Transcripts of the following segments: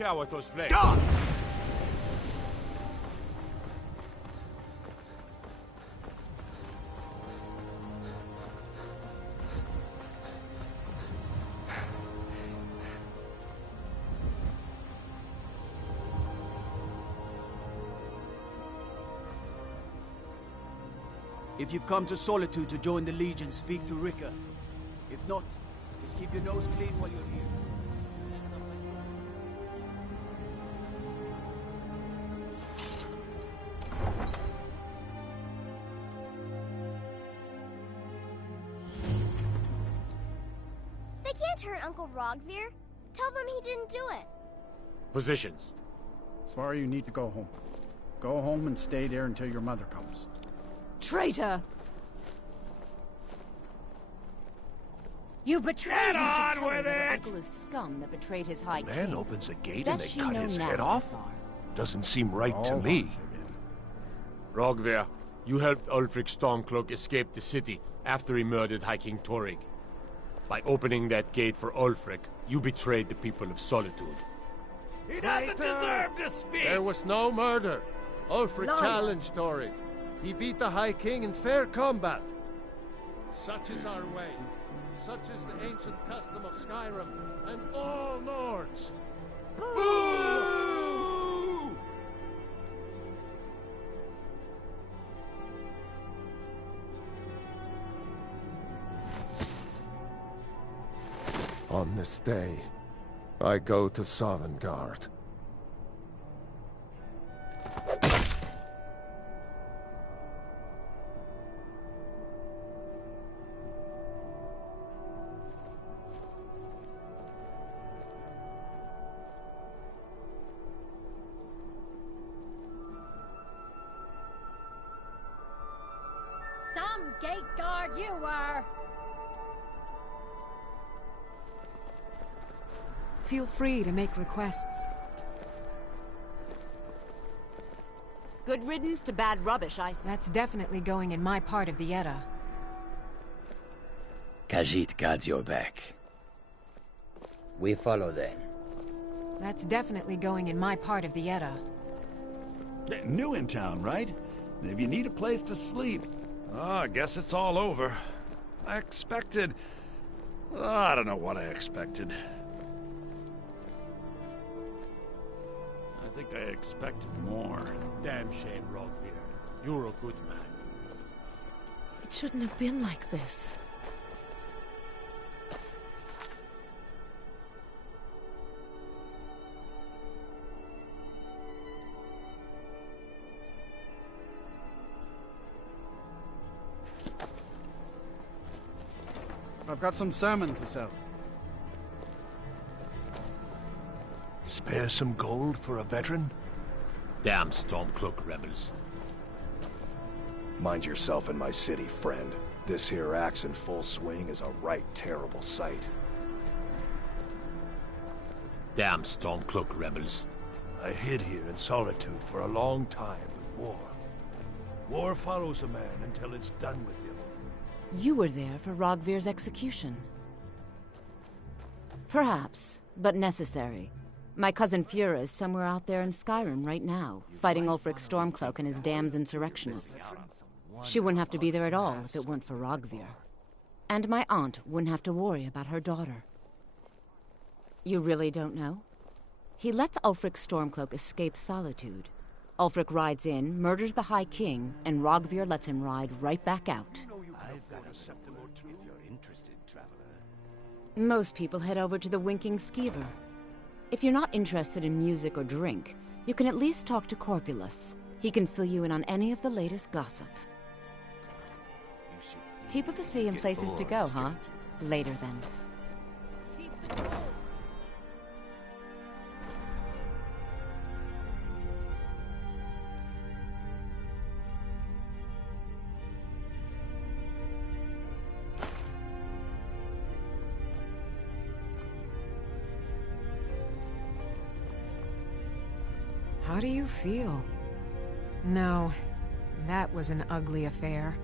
care what those flames. If you've come to Solitude to join the Legion, speak to Rika. If not, just keep your nose clean while you're here. They can't hurt Uncle Rogvir. Tell them he didn't do it. Positions. Sorry, you need to go home. Go home and stay there until your mother comes. Traitor! You betrayed Get on with it! Uncle is scum that betrayed his high king. Man opens a gate and Best they you cut know his now, head off? Thar. Doesn't seem right to All me. right, Rogver, you helped Ulfric Stormcloak escape the city after he murdered High King Torrig. By opening that gate for Ulfric, you betrayed the people of Solitude. He doesn't deserve to speak! There was no murder. Ulfric Liar. challenged Torrig. He beat the High King in fair combat. Such is our way. Such is the ancient custom of Skyrim and all Nords. Boo! On this day, I go to Sovngarde. Some gate guard you were! Feel free to make requests. Good riddance to bad rubbish, I say. That's definitely going in my part of the Edda. Khajiit guards your back. We follow then. That's definitely going in my part of the Edda. New in town, right? If you need a place to sleep. Oh, I guess it's all over. I expected... I don't know what I expected. I think I expected more. Damn shame, Rogvir. You're a good man. It shouldn't have been like this. I've got some salmon to sell. Spare some gold for a veteran? Damn Stormcloak rebels. Mind yourself in my city, friend. This here axe in full swing is a right terrible sight. Damn Stormcloak rebels. I hid here in solitude for a long time, but war follows a man until it's done with him. You were there for Rogvir's execution. Perhaps, but necessary. My cousin Fura is somewhere out there in Skyrim right now, fighting Ulfric Stormcloak and his damned insurrectionists. She wouldn't have to be there at all if it weren't for Rogvir. And my aunt wouldn't have to worry about her daughter. You really don't know? He lets Ulfric Stormcloak escape Solitude. Ulfric rides in, murders the High King, and Rogvir lets him ride right back out. I've got a acceptable trip if you're interested, traveler. Most people head over to the Winking Skeever. If you're not interested in music or drink, you can at least talk to Corpulus. He can fill you in on any of the latest gossip. People to see and places to go, huh? Later then. How do you feel? No, that was an ugly affair.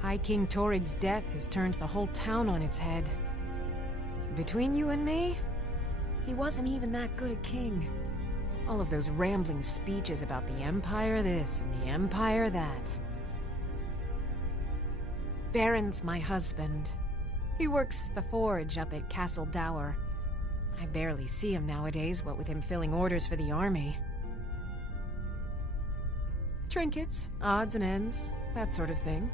High King Torrig's death has turned the whole town on its head. Between you and me, he wasn't even that good a king. All of those rambling speeches about the Empire this and the Empire that. Baron's my husband. He works the forge up at Castle Dower. I barely see him nowadays, what with him filling orders for the army. Trinkets, odds and ends, that sort of thing.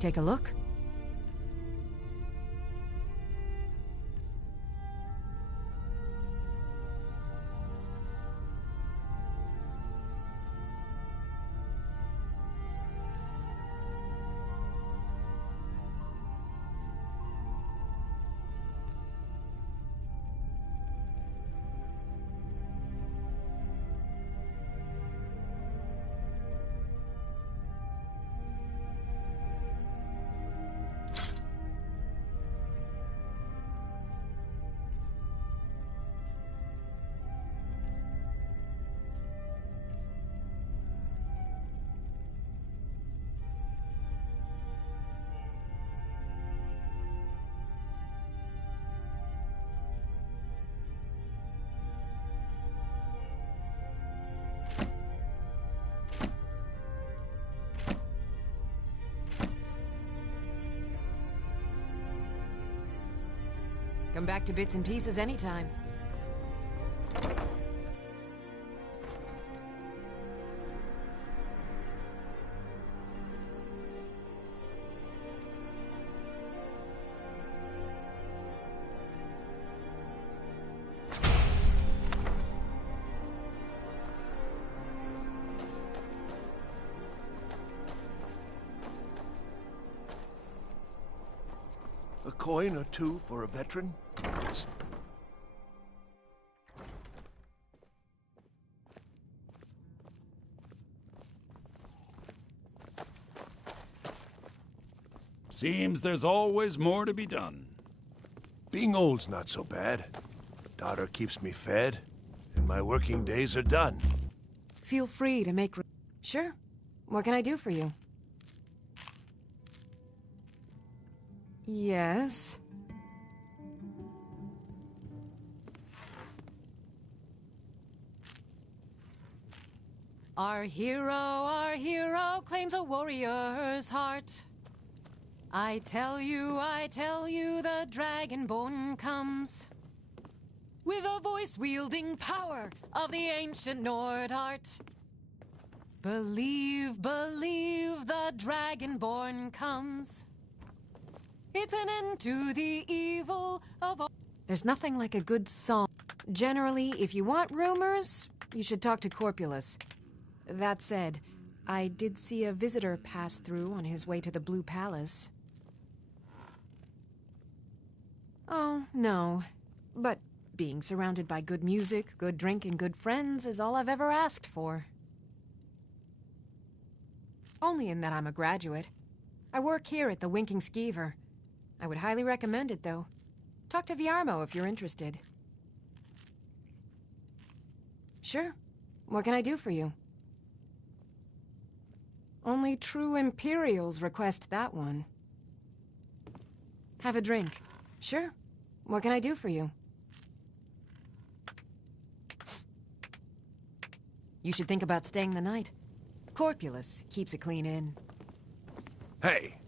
Take a look. Come back to bits and pieces anytime. A coin or two for a veteran? Seems there's always more to be done. Being old's not so bad. Daughter keeps me fed, and my working days are done. Feel free to make... Sure. What can I do for you? Yes? Our hero claims a warrior's heart. I tell you, the Dragonborn comes with a voice-wielding power of the ancient Nord art. Believe, the Dragonborn comes. It's an end to the evil of all. There's nothing like a good song. Generally, if you want rumors, you should talk to Corpulus. That said, I did see a visitor pass through on his way to the Blue Palace. Oh, no. But being surrounded by good music, good drink, and good friends is all I've ever asked for. Only in that I'm a graduate. I work here at the Winking Skeever. I would highly recommend it, though. Talk to Viarmo if you're interested. Sure. What can I do for you? Only true Imperials request that one. Have a drink. Sure. What can I do for you? You should think about staying the night. Corpulus keeps a clean inn. Hey,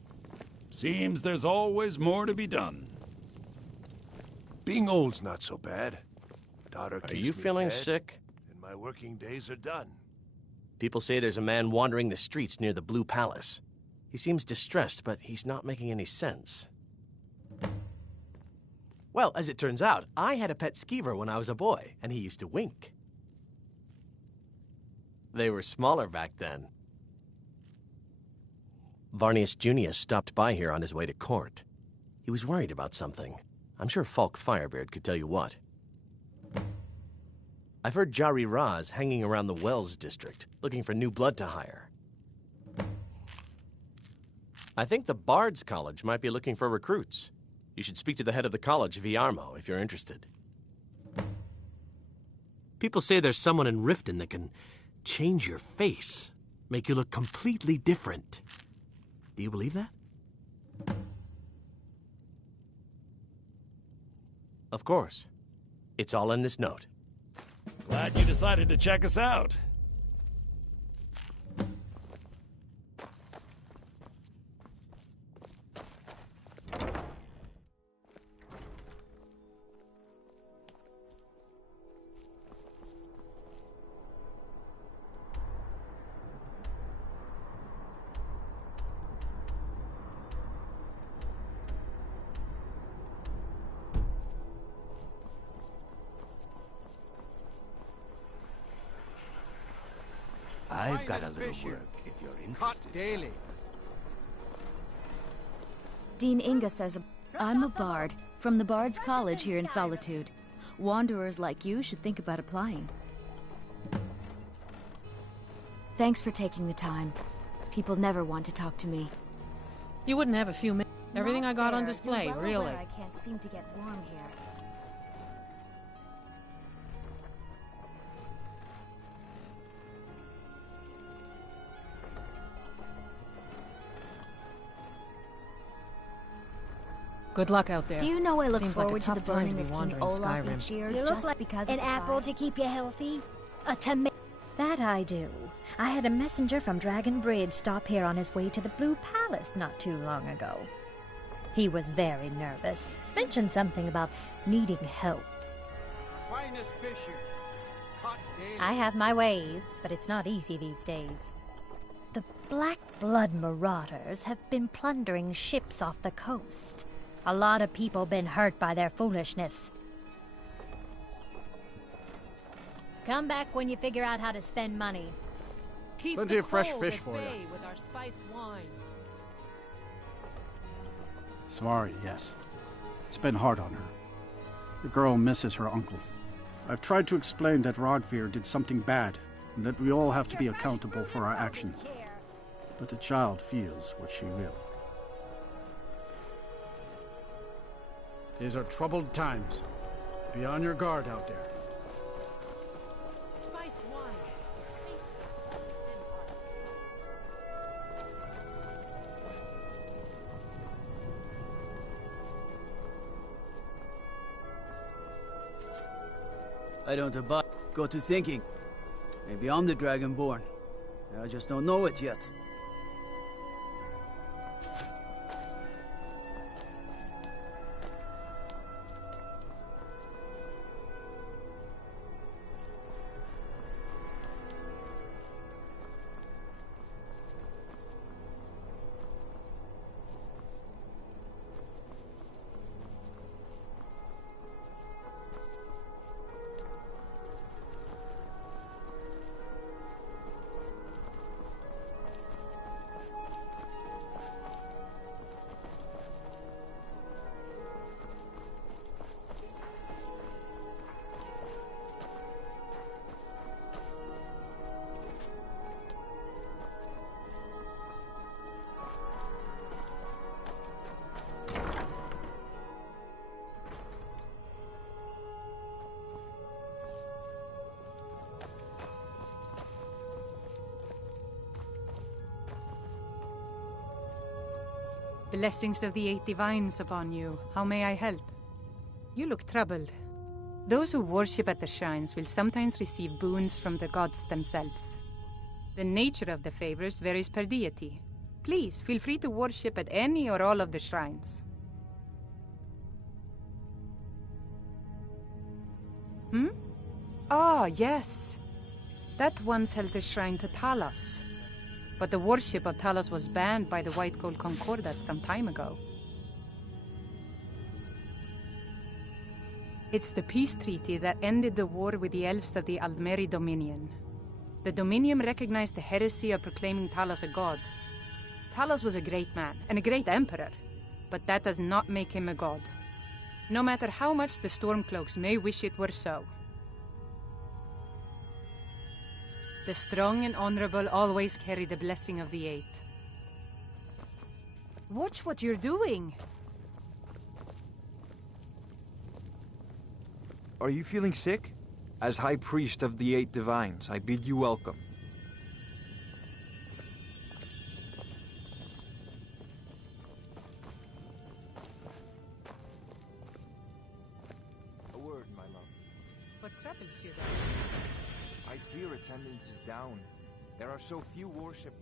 seems there's always more to be done. Being old's not so bad. Daughter keeps Are you me feeling fed, sick? and my working days are done. People say there's a man wandering the streets near the Blue Palace. He seems distressed, but he's not making any sense. Well, as it turns out, I had a pet skeever when I was a boy, and he used to wink. They were smaller back then. Varnius Junius stopped by here on his way to court. He was worried about something. I'm sure Falk Firebeard could tell you what. I've heard Jari Ra's hanging around the Wells district, looking for new blood to hire. I think the Bard's College might be looking for recruits. You should speak to the head of the college, Viarmo, if you're interested. People say there's someone in Riften that can change your face, make you look completely different. Do you believe that? Of course. It's all in this note. Glad you decided to check us out. I've got a little work if you're interested. Daily. Dean Inga says I'm a bard from the Bard's College here in Solitude. Wanderers like you should think about applying. Thanks for taking the time. People never want to talk to me. You wouldn't have a few minutes. Everything I got on display, You're well really. aware I can't seem to get warm here. Good luck out there. Do you know I look Seems like a forward to the tough time burning to be of King wandering Olaf Skyrim. each year You look just like because an of the apple fire? to keep you healthy. A tomato. That I do. I had a messenger from Dragon Bridge stop here on his way to the Blue Palace not too long ago. He was very nervous. Mentioned something about needing help. Finest fish here. Caught daily. I have my ways, but it's not easy these days. The Black Blood Marauders have been plundering ships off the coast. A lot of people been hurt by their foolishness. Come back when you figure out how to spend money. Keep Plenty the of fresh cold fish at for bay you. with our spiced wine. Sorry, yes. It's been hard on her. The girl misses her uncle. I've tried to explain that Rogvir did something bad, and that we all have to be accountable for our actions. But the child feels what she will. These are troubled times. Be on your guard out there. Spiced wine. Taste I don't abide. Got to thinking. Maybe I'm the Dragonborn. I just don't know it yet. Blessings of the Eight Divines upon you. How may I help? You look troubled. Those who worship at the shrines will sometimes receive boons from the gods themselves. The nature of the favors varies per deity. Please, feel free to worship at any or all of the shrines. Ah, yes. That once held the shrine to Talos. But the worship of Talos was banned by the White Gold Concordat some time ago. It's the peace treaty that ended the war with the elves of the Aldmeri Dominion. The Dominion recognized the heresy of proclaiming Talos a god. Talos was a great man, and a great emperor, but that does not make him a god. No matter how much the Stormcloaks may wish it were so. The strong and honorable always carry the blessing of the Eight. Watch what you're doing! Are you feeling sick? As High Priest of the Eight Divines, I bid you welcome. A word, my love. What troubles you, I fear attendance is down. There are so few worship...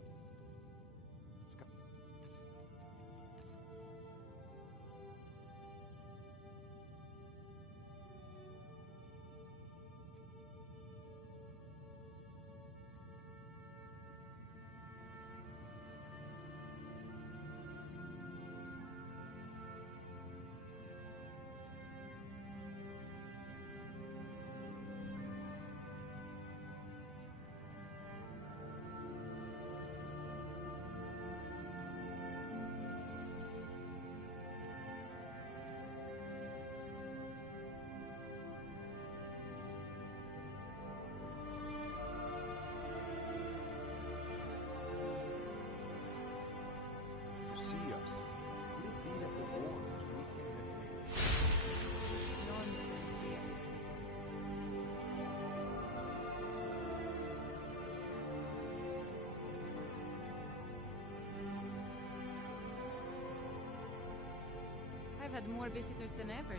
I've had more visitors than ever.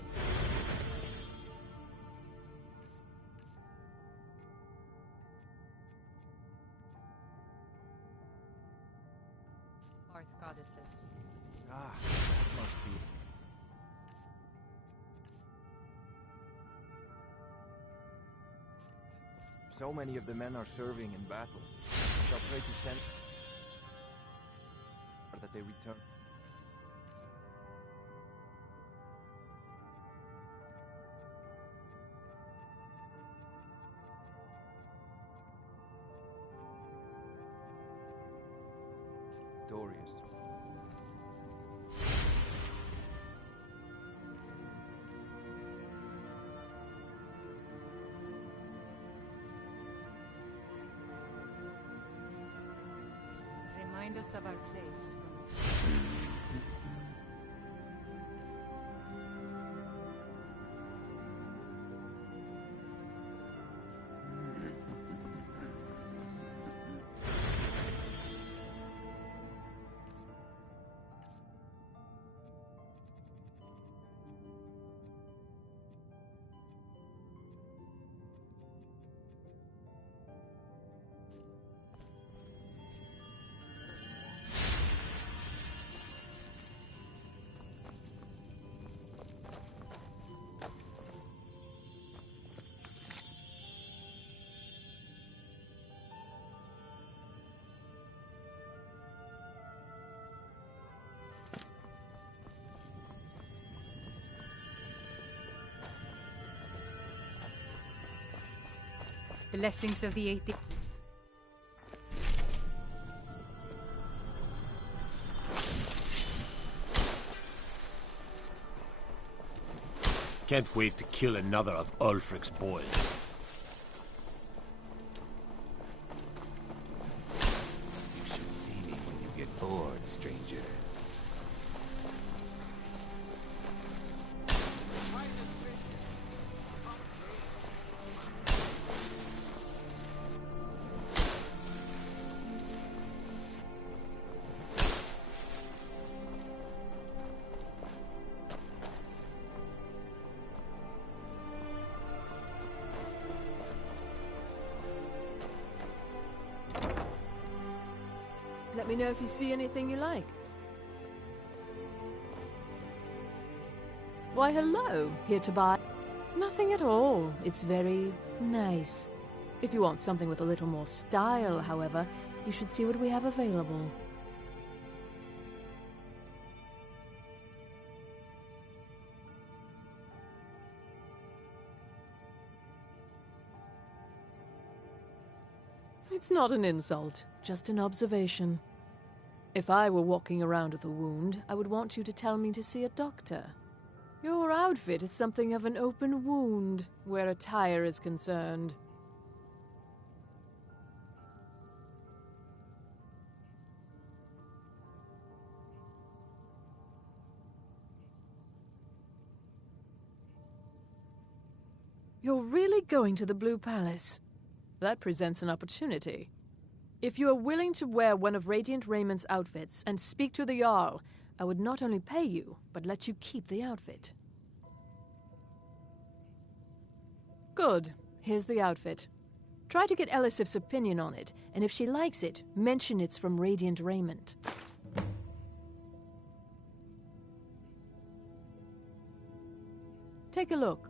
Hearth goddesses. Ah, that must be... So many of the men are serving in battle. I shall pray to send... or that they return. Dorius. Remind us of our place. Blessings of the Eight. Can't wait to kill another of Ulfric's boys. You should see me when you get bored, stranger. Let me know if you see anything you like. Why, hello. Here to buy? Nothing at all. It's very nice. If you want something with a little more style, however, you should see what we have available. It's not an insult, just an observation. If I were walking around with a wound, I would want you to tell me to see a doctor. Your outfit is something of an open wound, where attire is concerned. You're really going to the Blue Palace? That presents an opportunity. If you are willing to wear one of Radiant Raymond's outfits and speak to the Jarl, I would not only pay you, but let you keep the outfit. Good. Here's the outfit. Try to get Elisif's opinion on it, and if she likes it, mention it's from Radiant Raymond. Take a look.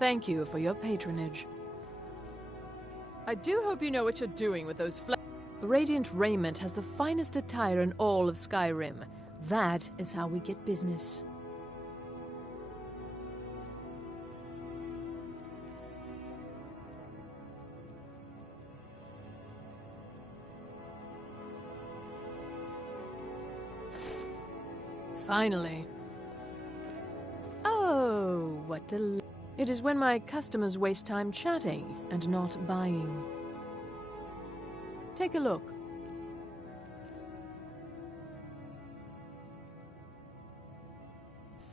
Thank you for your patronage. I do hope you know what you're doing with those Radiant Raiment has the finest attire in all of Skyrim. That is how we get business. Finally. Oh, what It is when my customers waste time chatting and not buying. Take a look.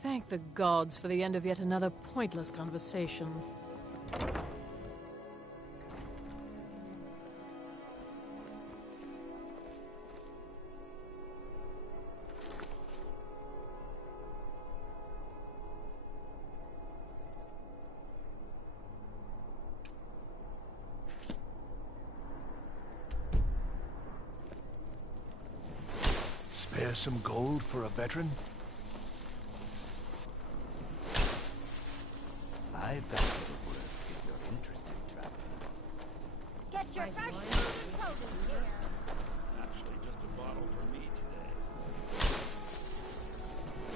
Thank the gods for the end of yet another pointless conversation. Spare some gold for a veteran? I bet it'll work if you're interested in traveling. Get your fresh food and clothing here. Actually, just a bottle for me today.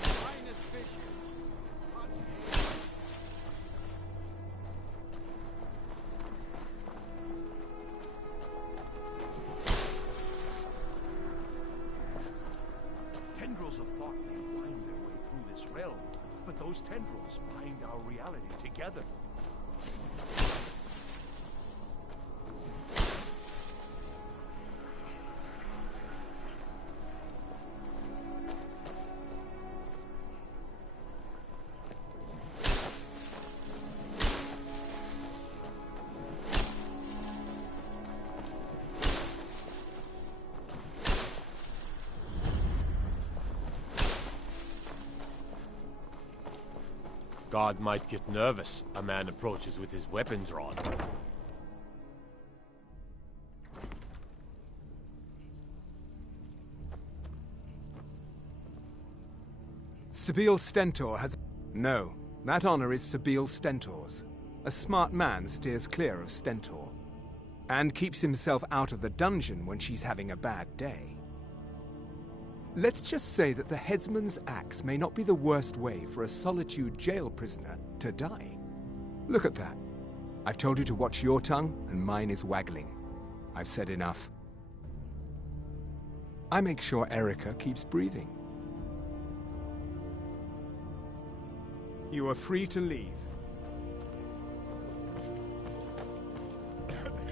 Finest fishes. Hot eggs. Tendrils of thought may wind their way through this realm, but those tendrils bind our reality together. God might get nervous. A man approaches with his weapons drawn. Sabeel Stentor has... No, that honor is Sabeel Stentor's. A smart man steers clear of Stentor. And keeps himself out of the dungeon when she's having a bad day. Let's just say that the headsman's axe may not be the worst way for a Solitude jail prisoner to die. Look at that. I've told you to watch your tongue, and mine is waggling. I've said enough. I make sure Erica keeps breathing. You are free to leave.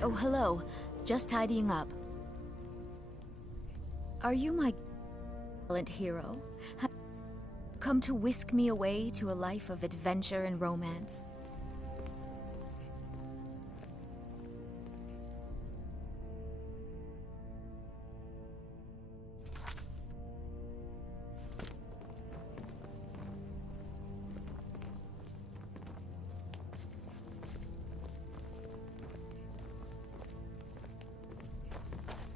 Oh, hello. Just tidying up. Are you my gallant hero? Have you come to whisk me away to a life of adventure and romance?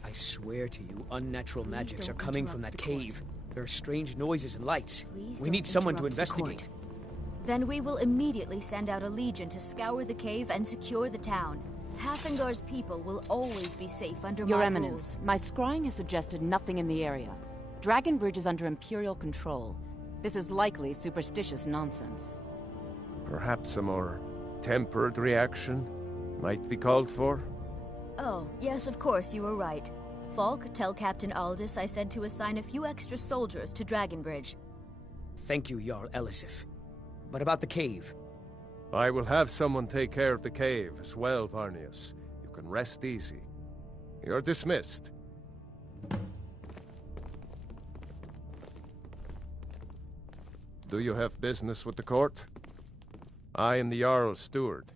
I swear to you, unnatural magics are coming from that cave. There are strange noises and lights. We need someone to investigate. Then we will immediately send out a legion to scour the cave and secure the town. Halfengar's people will always be safe under Your my Eminence, rule. my scrying has suggested nothing in the area. Dragon Bridge is under Imperial control. This is likely superstitious nonsense. Perhaps a more tempered reaction might be called for? Oh, yes, of course, you were right. Falk, tell Captain Aldous I said to assign a few extra soldiers to Dragonbridge. Thank you, Jarl Elisif. But about the cave? I will have someone take care of the cave as well, Varnius. You can rest easy. You're dismissed. Do you have business with the court? I am the Jarl's steward.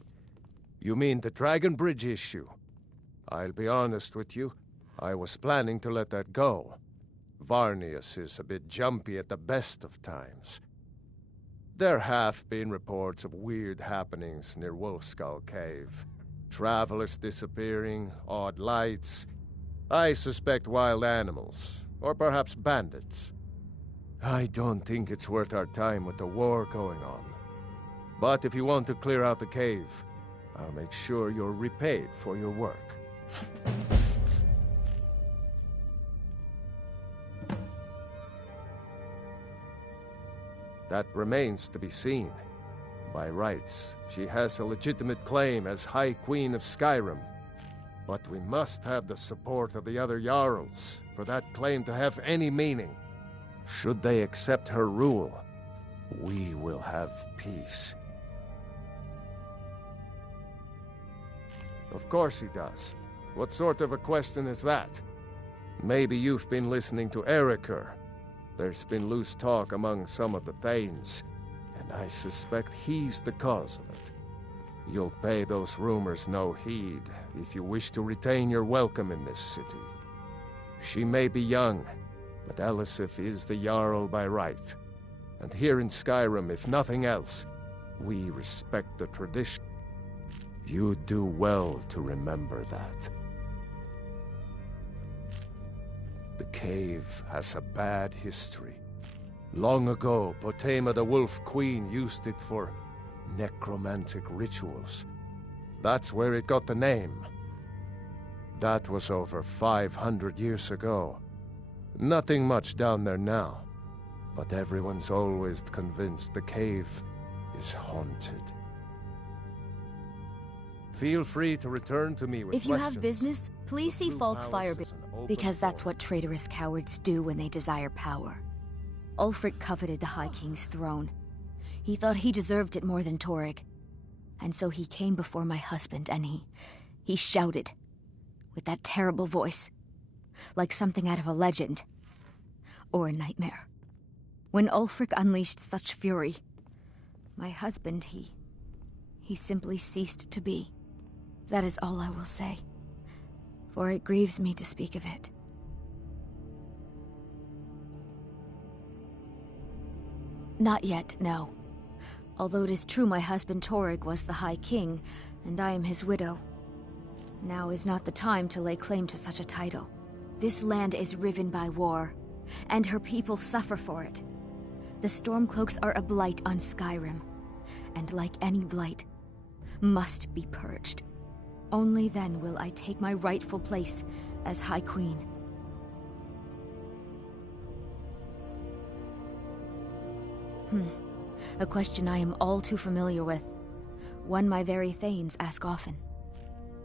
You mean the Dragon Bridge issue? I'll be honest with you. I was planning to let that go. Varnius is a bit jumpy at the best of times. There have been reports of weird happenings near Wolfskull Cave. Travelers disappearing, odd lights. I suspect wild animals, or perhaps bandits. I don't think it's worth our time with the war going on. But if you want to clear out the cave, I'll make sure you're repaid for your work. That remains to be seen. By rights, she has a legitimate claim as High Queen of Skyrim. But we must have the support of the other Jarls for that claim to have any meaning. Should they accept her rule, we will have peace. Of course he does. What sort of a question is that? Maybe you've been listening to Eriker. There's been loose talk among some of the Thanes, and I suspect he's the cause of it. You'll pay those rumors no heed if you wish to retain your welcome in this city. She may be young, but Elisif is the Jarl by right. And here in Skyrim, if nothing else, we respect the tradition. You do well to remember that. The cave has a bad history. Long ago, Potema the Wolf Queen used it for necromantic rituals. That's where it got the name. That was over 500 years ago. Nothing much down there now, but everyone's always convinced the cave is haunted. Feel free to return to me with If you questions. have business, please see Falk Firebase, because that's what traitorous cowards do when they desire power. Ulfric coveted the High King's throne. He thought he deserved it more than Torrig. And so he came before my husband and he shouted, with that terrible voice, like something out of a legend, or a nightmare. When Ulfric unleashed such fury, my husband, he simply ceased to be. That is all I will say, for it grieves me to speak of it. Not yet, no. Although it is true my husband Torrig was the High King, and I am his widow. Now is not the time to lay claim to such a title. This land is riven by war, and her people suffer for it. The Stormcloaks are a blight on Skyrim, and like any blight, must be purged. Only then will I take my rightful place as High Queen. A question I am all too familiar with. One my very Thanes ask often.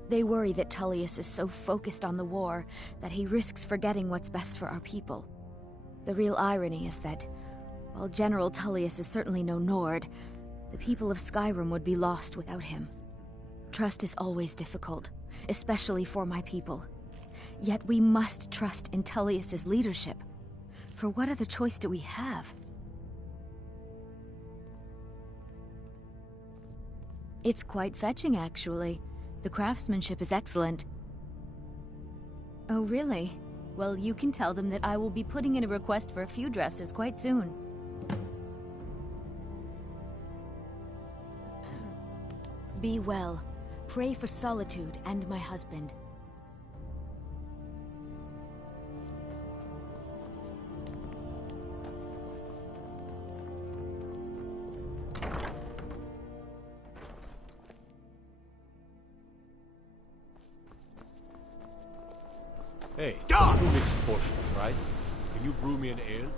They worry that Tullius is so focused on the war that he risks forgetting what's best for our people. The real irony is that, while General Tullius is certainly no Nord, The people of Skyrim would be lost without him. Trust is always difficult, especially for my people. Yet we must trust in Tullius's leadership. For what other choice do we have? It's quite fetching, actually. The craftsmanship is excellent. Oh, really? Well, you can tell them that I will be putting in a request for a few dresses quite soon. Be well. Pray for Solitude and my husband. Hey, you mix potions, right? Can you brew me an ale?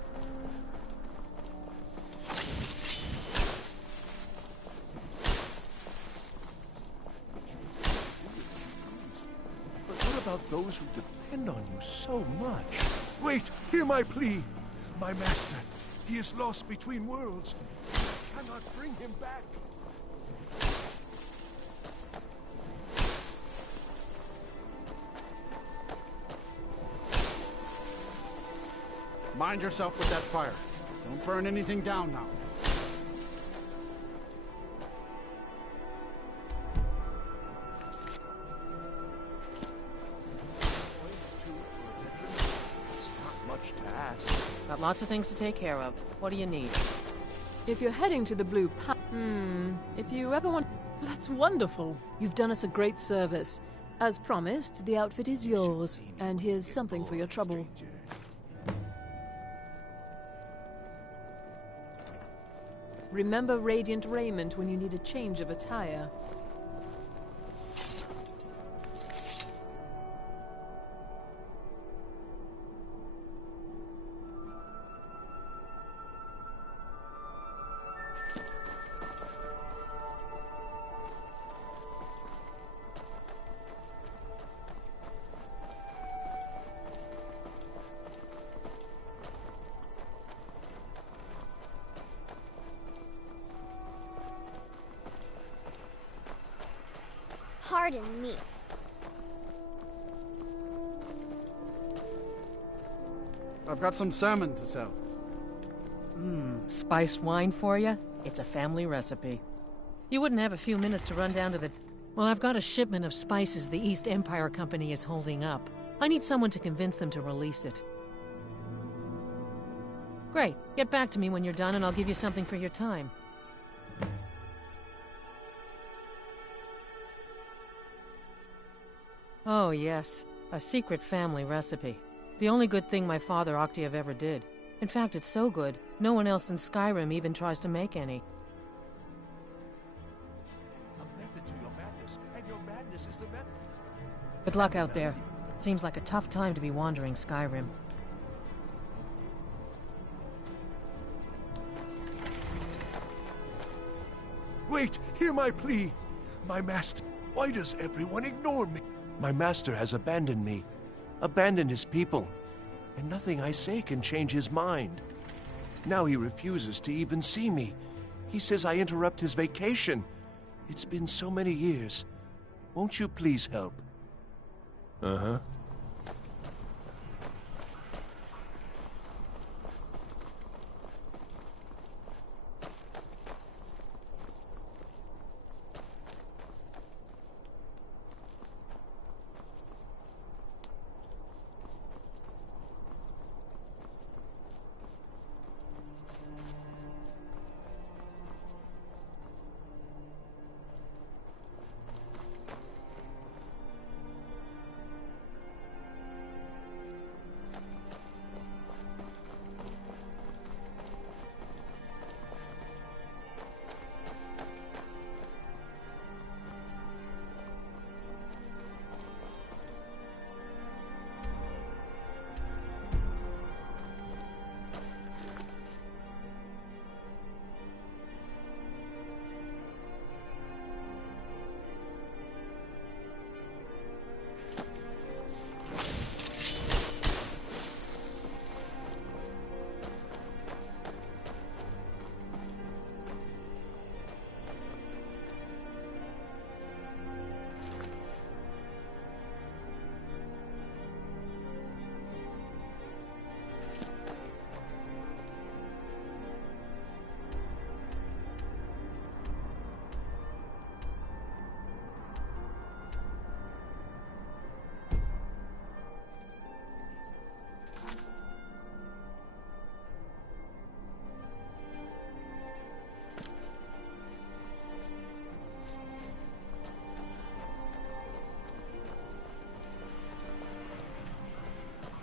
But what about those who depend on you so much? Wait, hear my plea. My master, he is lost between worlds. I cannot bring him back. Mind yourself with that fire. Don't burn anything down now. It's not much to ask. Got lots of things to take care of. What do you need? If you're heading to the Blue Palace... if you ever want... Well, that's wonderful. You've done us a great service. As promised, the outfit is yours. And here's something for your trouble. Remember Radiant Raiment when you need a change of attire. Pardon me. I've got some salmon to sell. Spiced wine for you? It's a family recipe. You wouldn't have a few minutes to run down to the... Well, I've got a shipment of spices the East Empire Company is holding up. I need someone to convince them to release it. Great. Get back to me when you're done and I'll give you something for your time. Oh, yes. A secret family recipe. The only good thing my father Octave ever did. In fact, it's so good, no one else in Skyrim even tries to make any. A method to your madness, and your madness is the method. Good luck out there. It seems like a tough time to be wandering Skyrim. Wait, hear my plea. My master, why does everyone ignore me? My master has abandoned me, abandoned his people, and nothing I say can change his mind. Now he refuses to even see me. He says I interrupt his vacation. It's been so many years. Won't you please help? Uh-huh.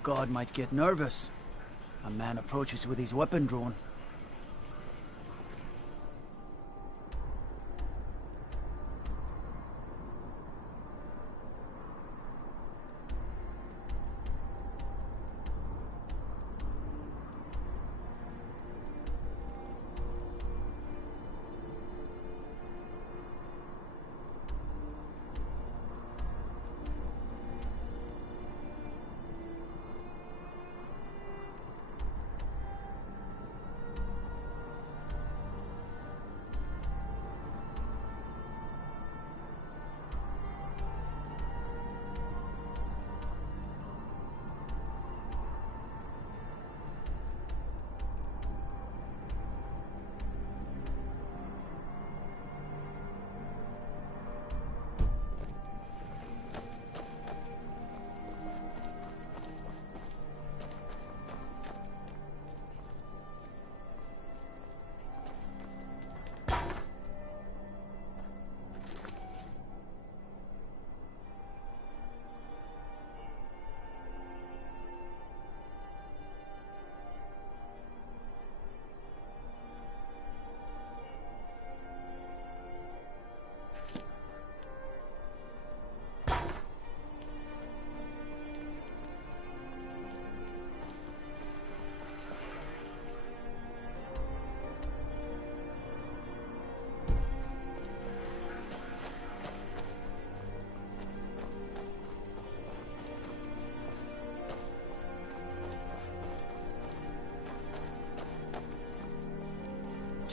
god might get nervous. A man approaches with his weapon drawn.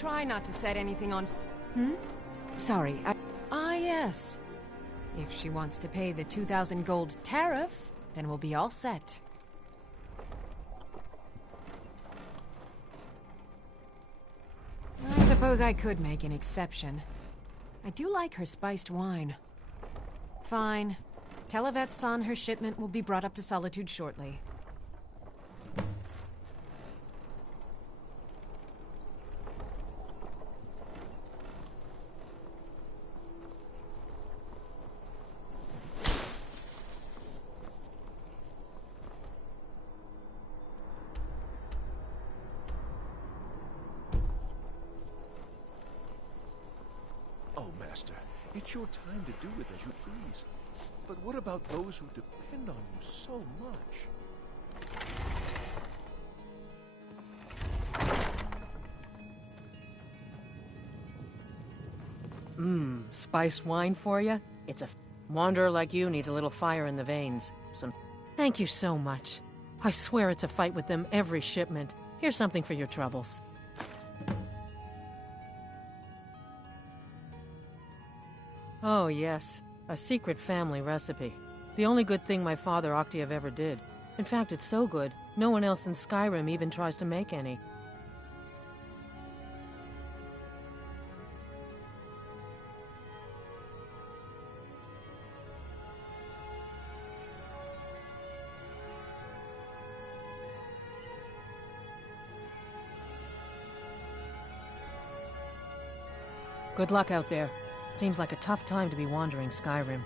Try not to set anything on... Sorry, Ah, yes. If she wants to pay the 2,000 gold tariff, then we'll be all set. I suppose I could make an exception. I do like her spiced wine. Fine. Tell Yvette's son her shipment will be brought up to Solitude shortly. It's your time to do with as you please. But what about those who depend on you so much? Spiced wine for you? Wanderer like you needs a little fire in the veins. Thank you so much. I swear it's a fight with them every shipment. Here's something for your troubles. Oh, yes. A secret family recipe. The only good thing my father Octiev ever did. In fact, it's so good, no one else in Skyrim even tries to make any. Good luck out there. Seems like a tough time to be wandering Skyrim.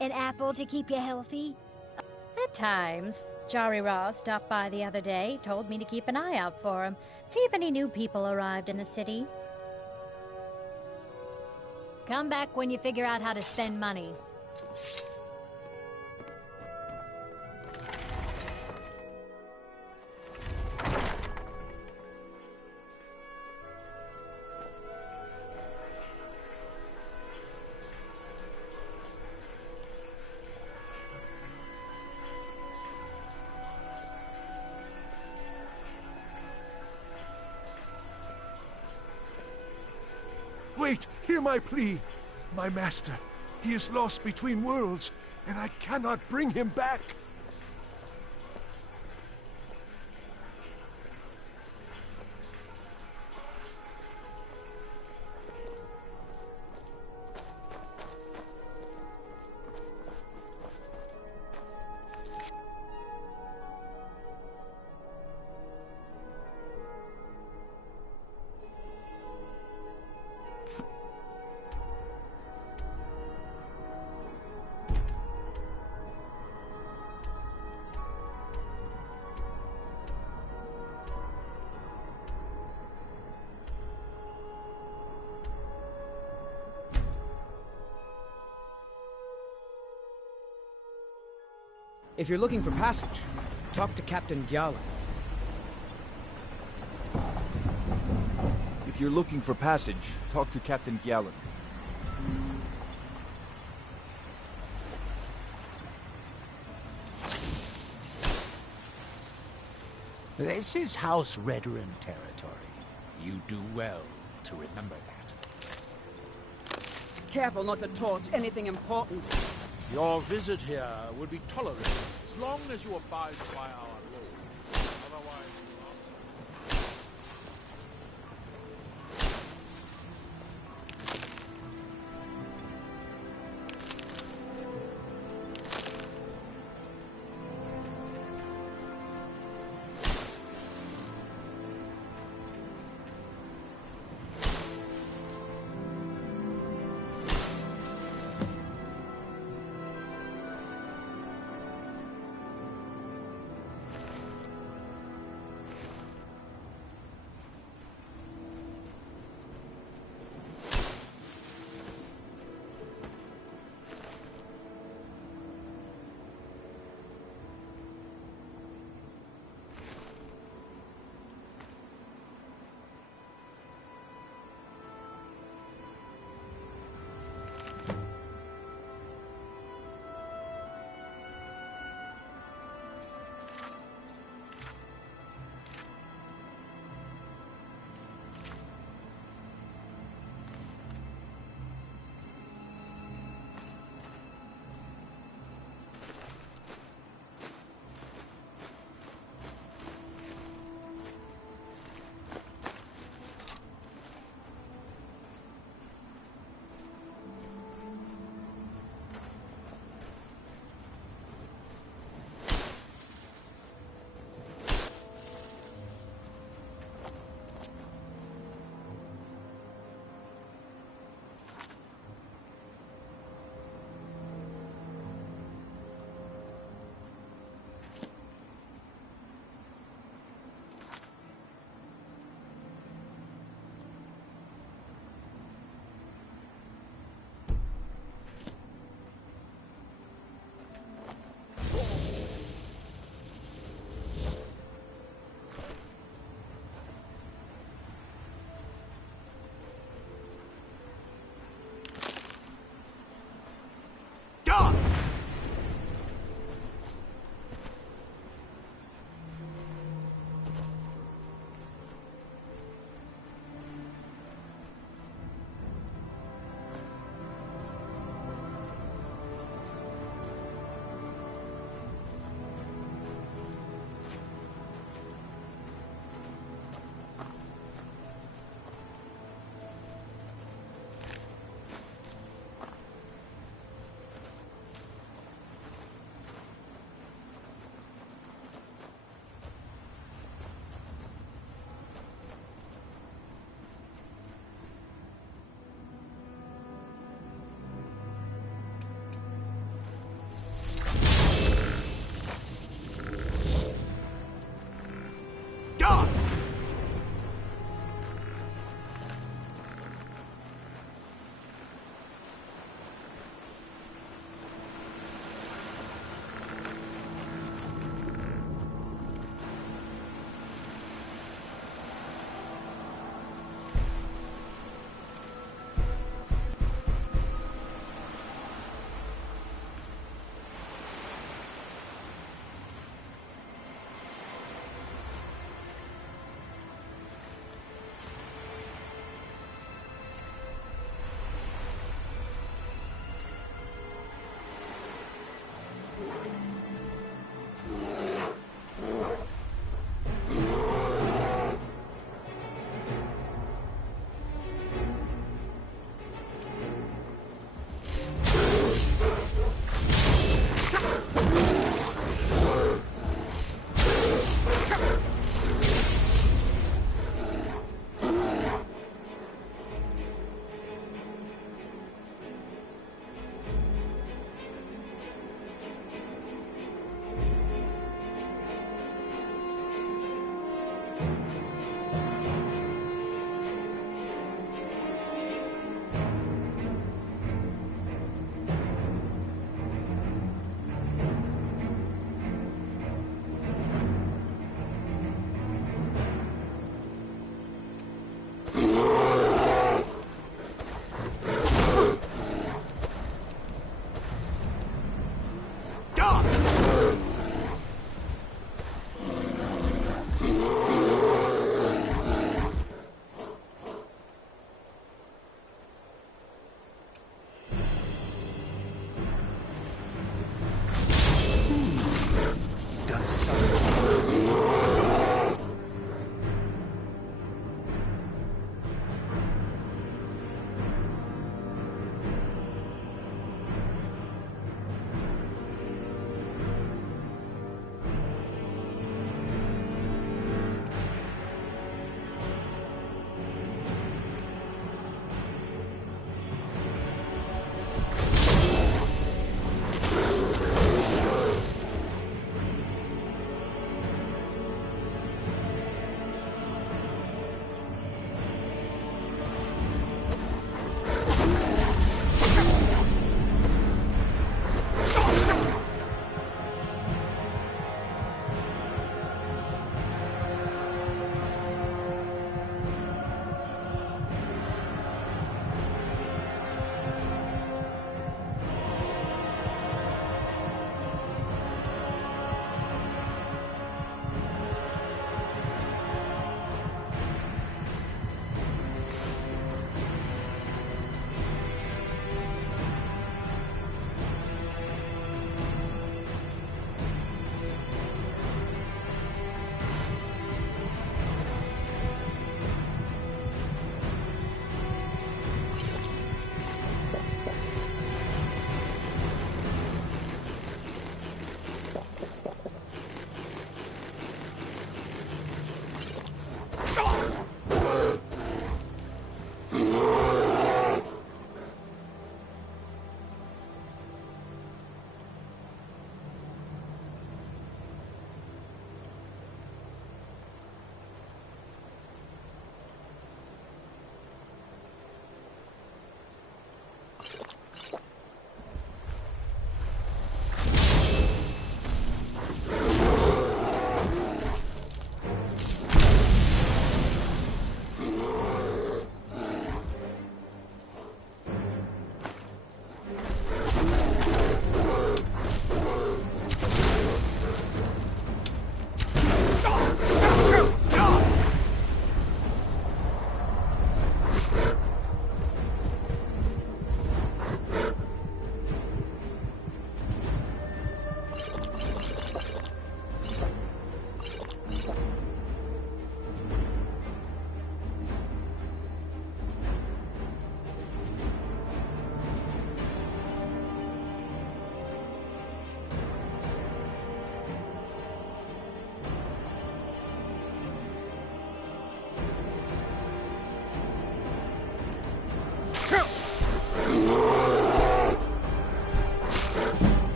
An apple to keep you healthy? At times. Jari Ross stopped by the other day, told me to keep an eye out for him, see if any new people arrived in the city. Come back when you figure out how to spend money. Wait! Hear my plea! My master, he is lost between worlds, and I cannot bring him back! If you're looking for passage, talk to Captain Gyalan. If you're looking for passage, talk to Captain Gyalan. This is House Redoran territory. You do well to remember that. Careful not to torch anything important. Your visit here will be tolerated as long as you abide by our laws. Otherwise,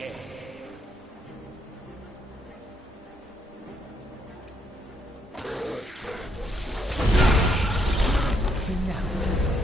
again. Finality.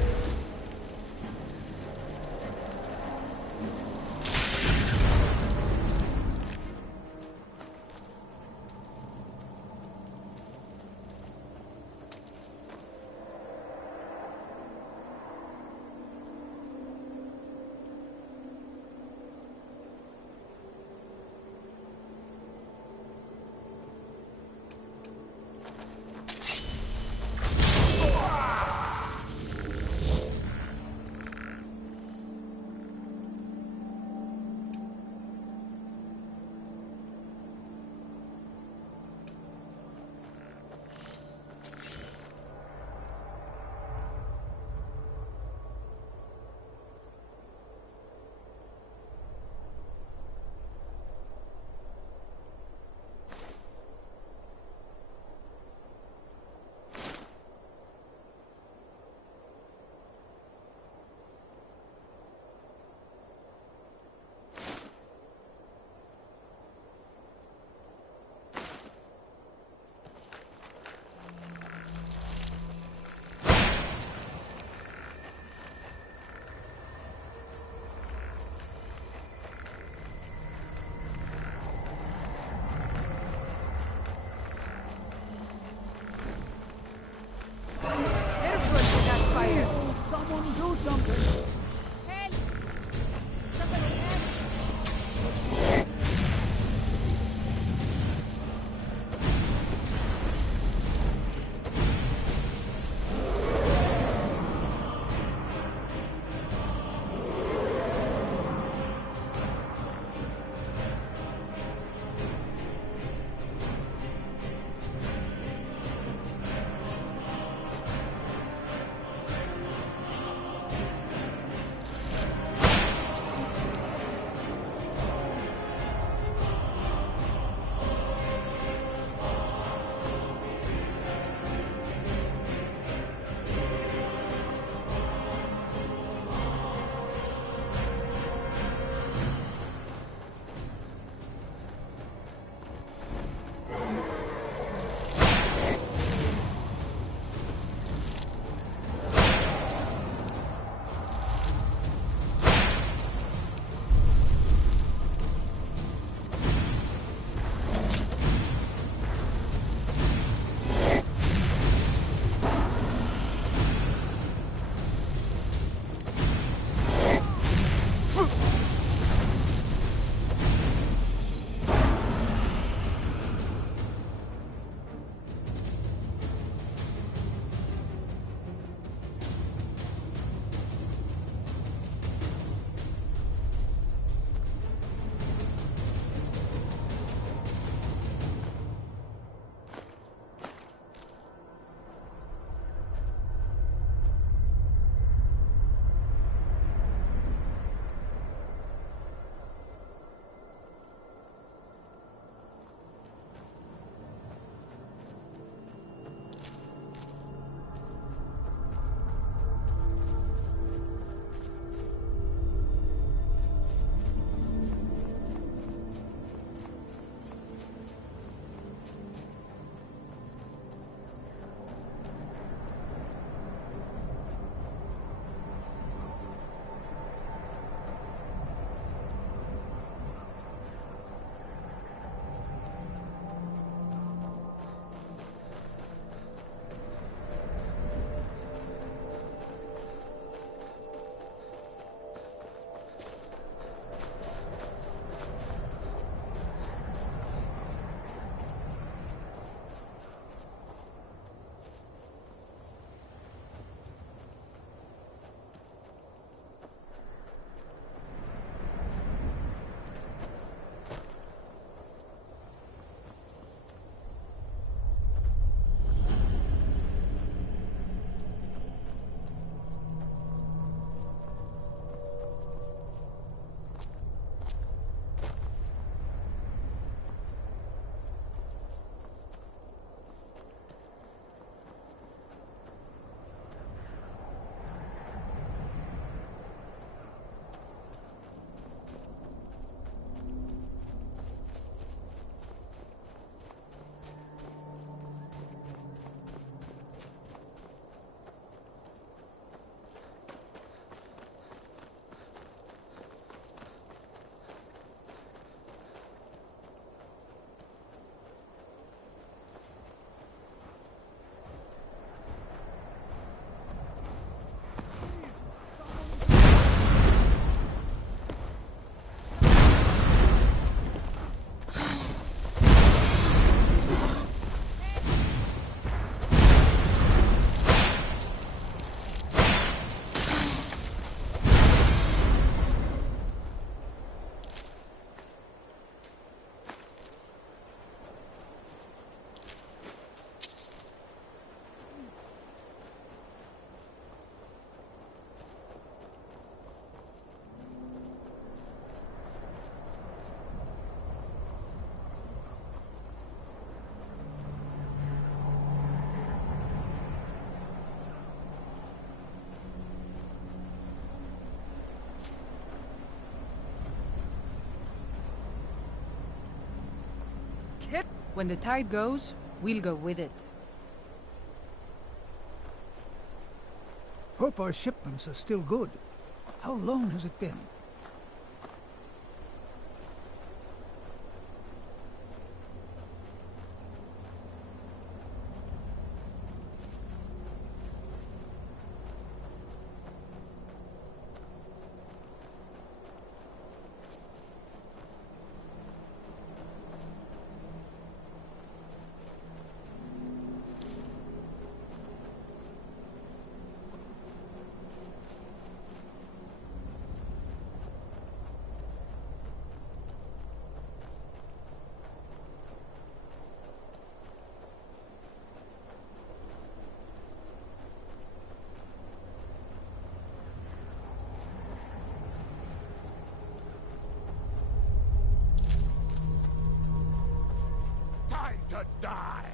hit. When the tide goes, we'll go with it. Hope our shipments are still good. How long has it been? Time to die!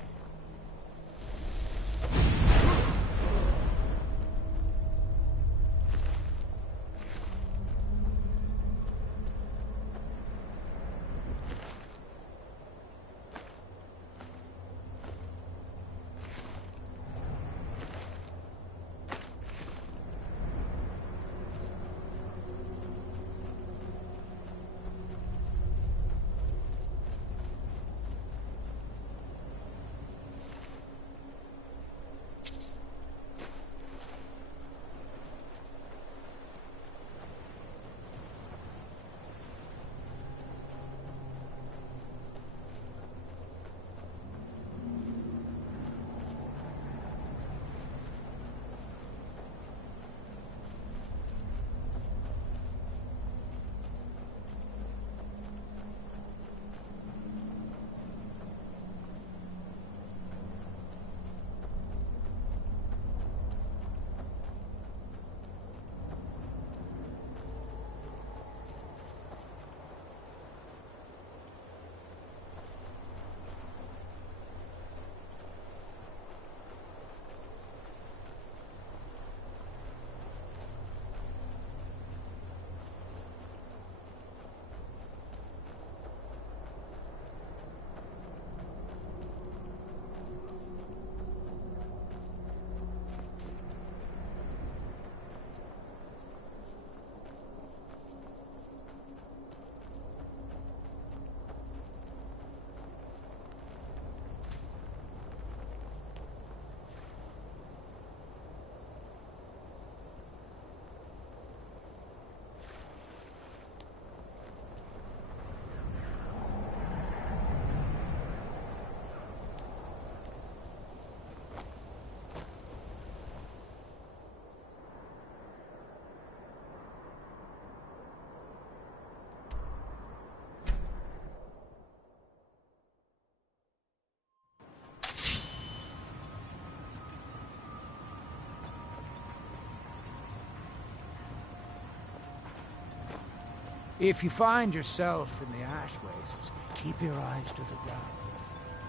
If you find yourself in the ash wastes, keep your eyes to the ground.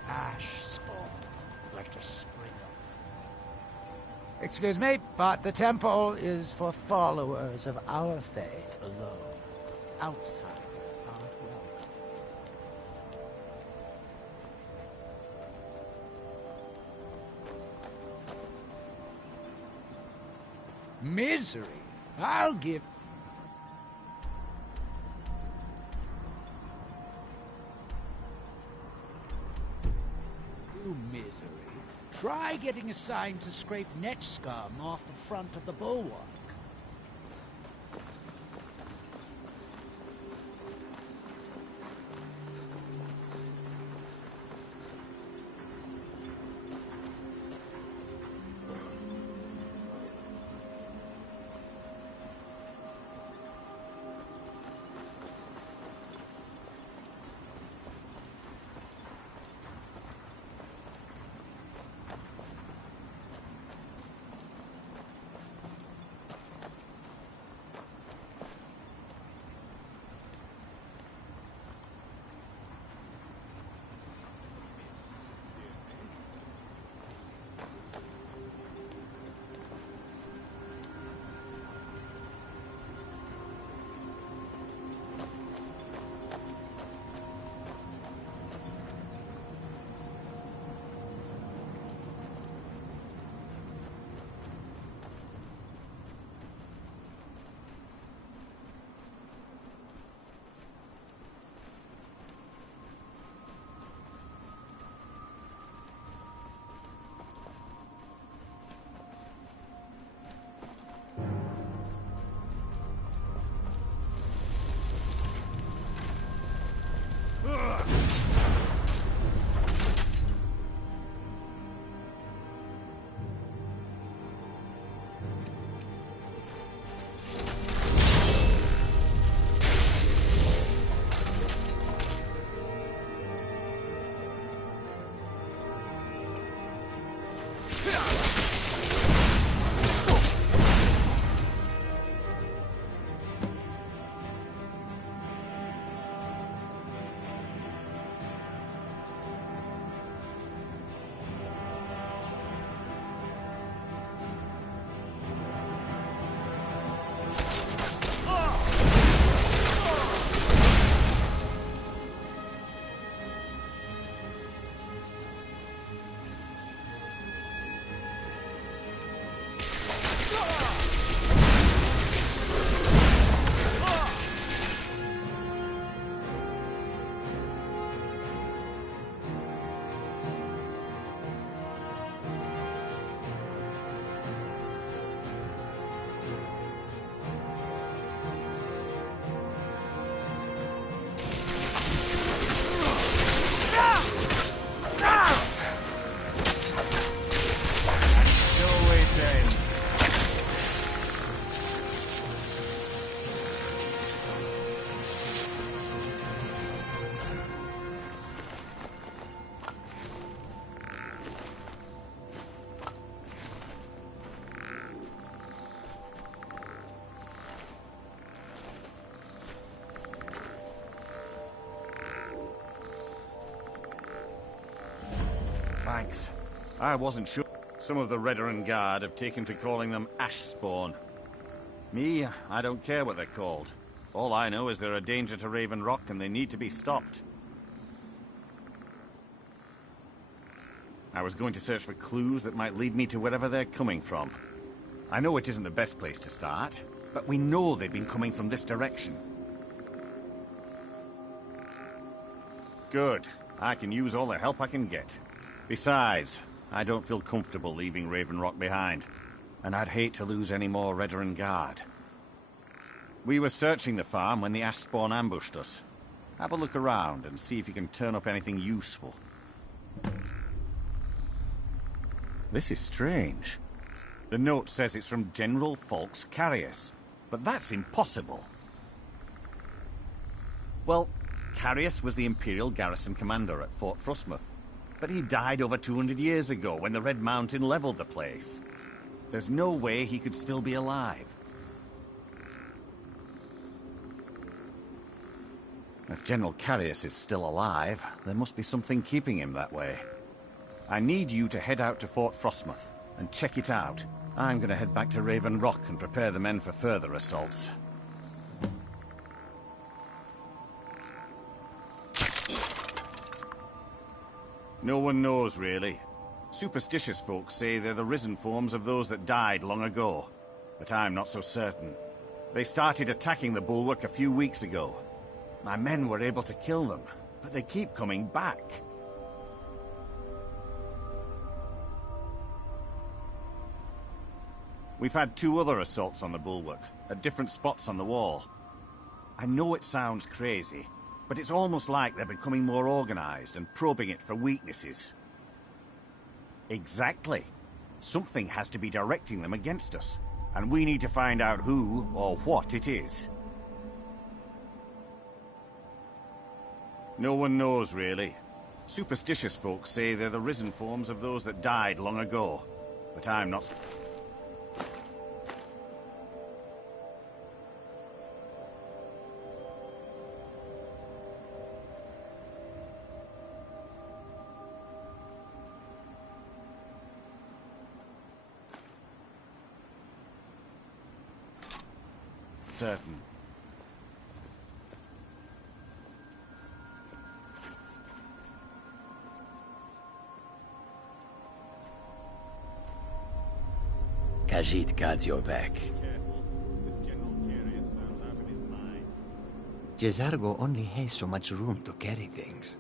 Ash spawn, like to spring up. Excuse me, but the temple is for followers of our faith alone. Outsiders aren't welcome. Misery? I'll give... misery. Try getting assigned to scrape net scum off the front of the bulwark. Thanks. I wasn't sure. Some of the Redoran Guard have taken to calling them Ashspawn. Me, I don't care what they're called. All I know is they're a danger to Raven Rock and they need to be stopped. I was going to search for clues that might lead me to wherever they're coming from. I know it isn't the best place to start, but we know they've been coming from this direction. Good. I can use all the help I can get. Besides, I don't feel comfortable leaving Raven Rock behind, and I'd hate to lose any more Redoran Guard. We were searching the farm when the Ashspawn ambushed us. Have a look around and see if you can turn up anything useful. This is strange. The note says it's from General Falx Carius, but that's impossible. Well, Carius was the Imperial garrison commander at Fort Frostmoth, but he died over 200 years ago when the Red Mountain leveled the place. There's no way he could still be alive. If General Carius is still alive, there must be something keeping him that way. I need you to head out to Fort Frostmoth and check it out. I'm going to head back to Raven Rock and prepare the men for further assaults. No one knows, really. Superstitious folks say they're the risen forms of those that died long ago, but I'm not so certain. They started attacking the bulwark a few weeks ago. My men were able to kill them, but they keep coming back. We've had 2 other assaults on the bulwark, at different spots on the wall. I know it sounds crazy, but it's almost like they're becoming more organized and probing it for weaknesses. Exactly. Something has to be directing them against us, and we need to find out who or what it is. No one knows, really. Superstitious folks say they're the risen forms of those that died long ago, but I'm not... certain. Khajiit guards your back. This General Carius sounds out of his mind. Jezargo only has so much room to carry things.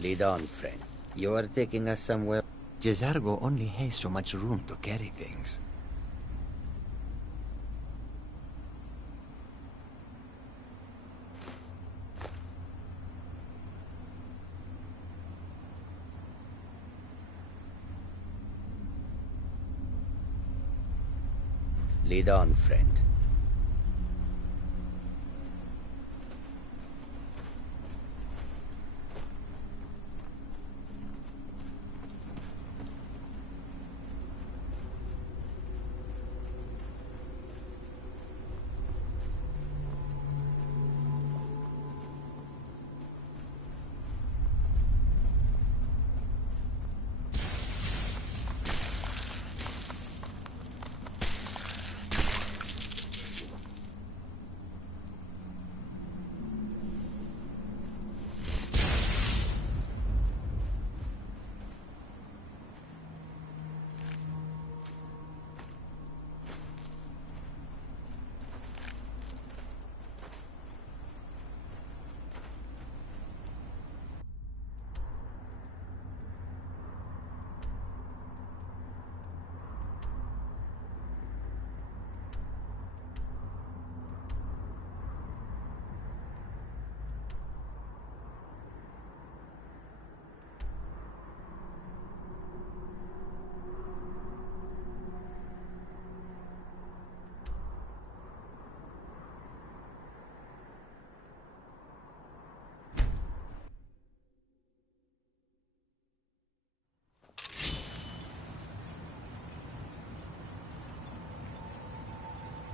Lead on, friend. You are taking us somewhere. Jezargo only has so much room to carry things. Lead on, friend.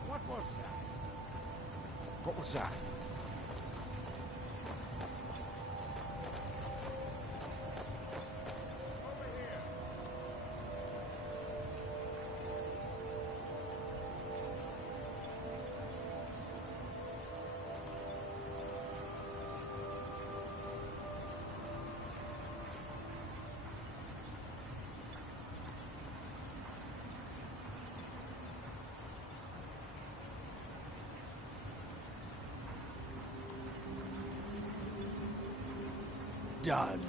What was that? What was that? Done.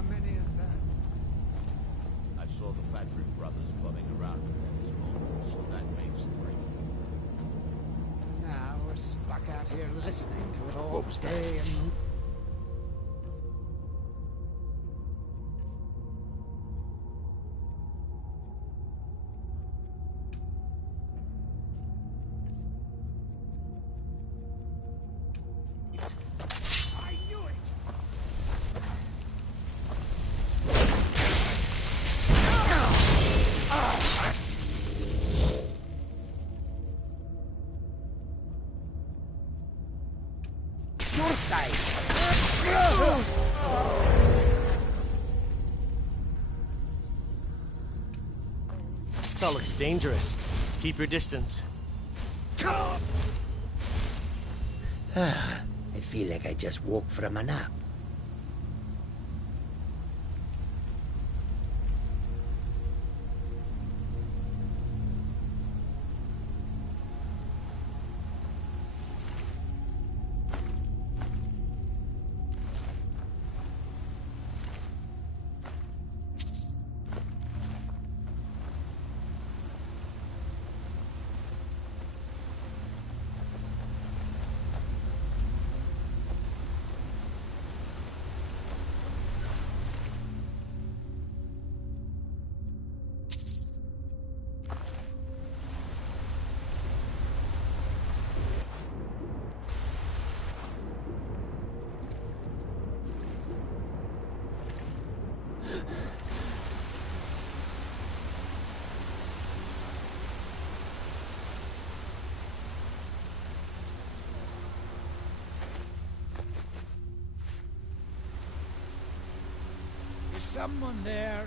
How many is that? I saw the Factory brothers bumming around at this moment, so that makes 3. Now we're stuck out here listening to it all What was that? day and... I knew it! Your side! Spell looks dangerous. Keep your distance. I feel like I just woke from a nap. Is someone there?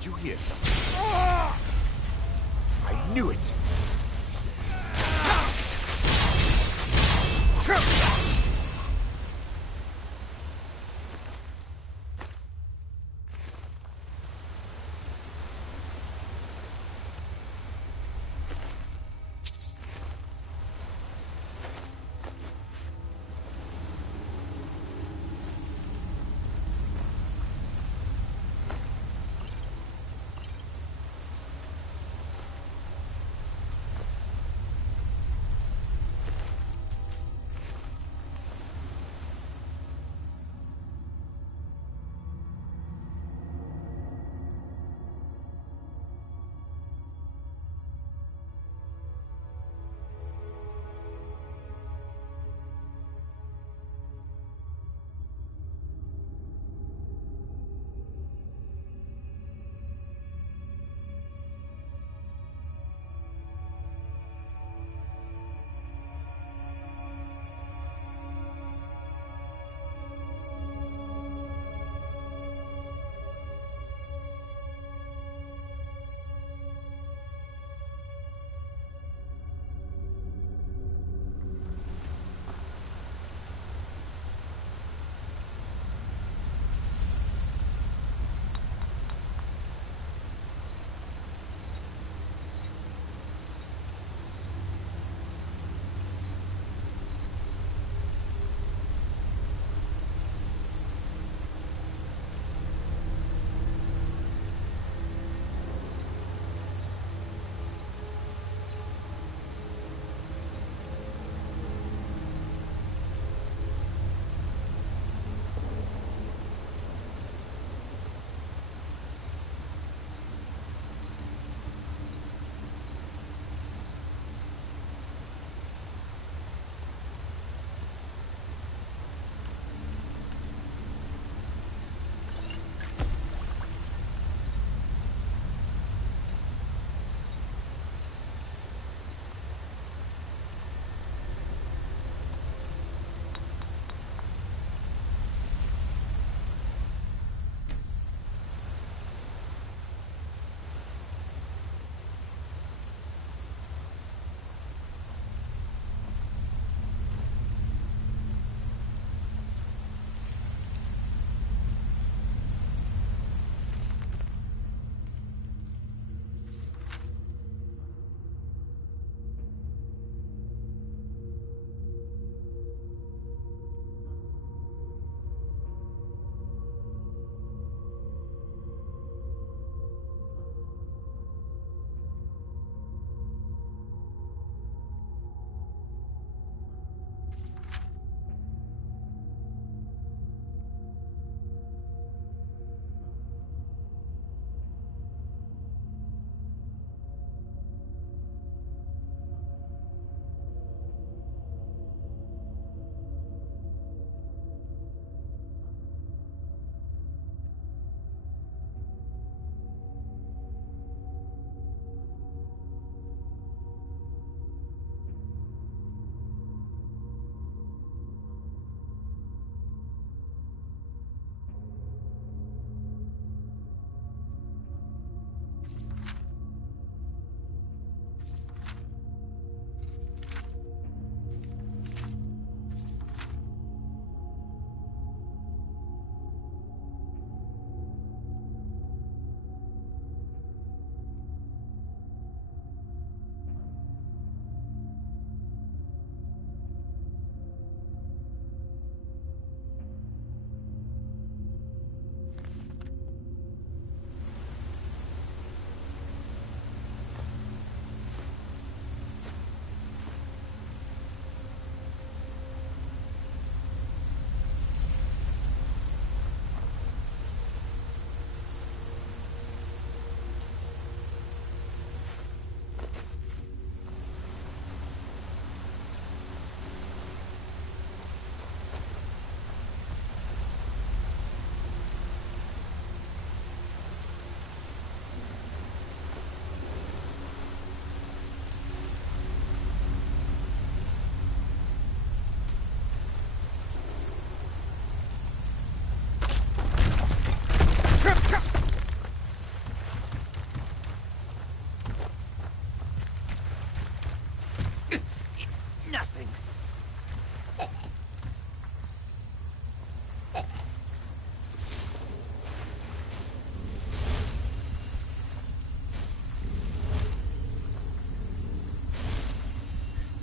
Did you hear? I knew it!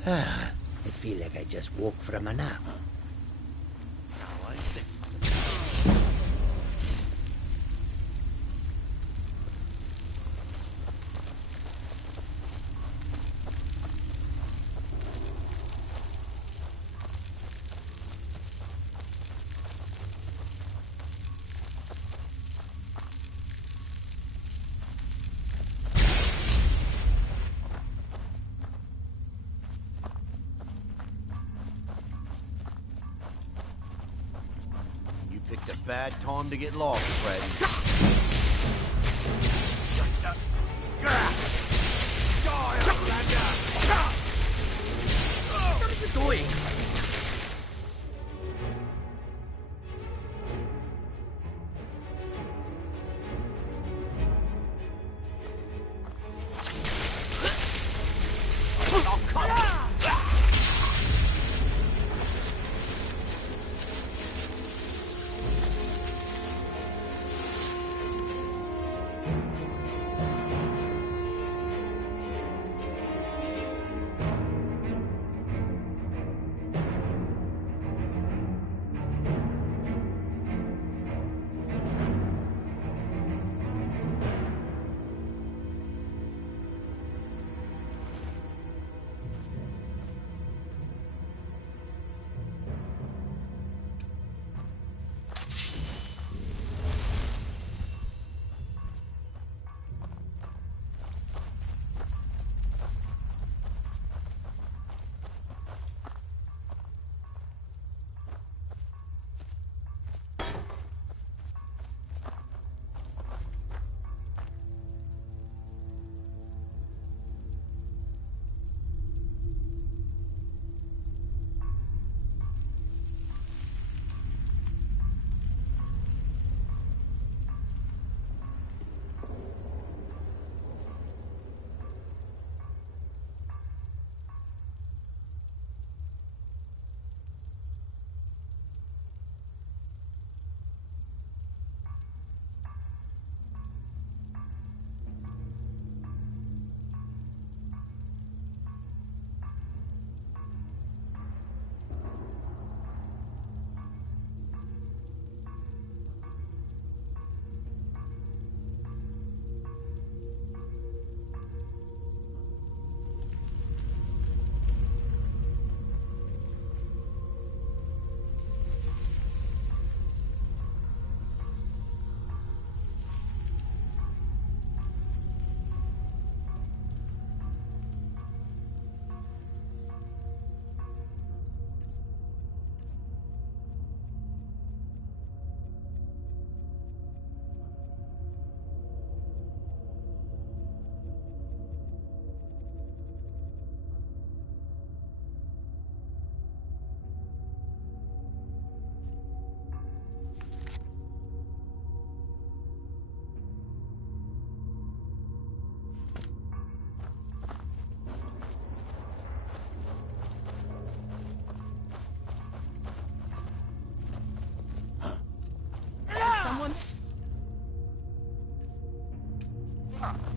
I feel like I just woke from a nap. Picked a bad time to get lost, Fred. What are you doing?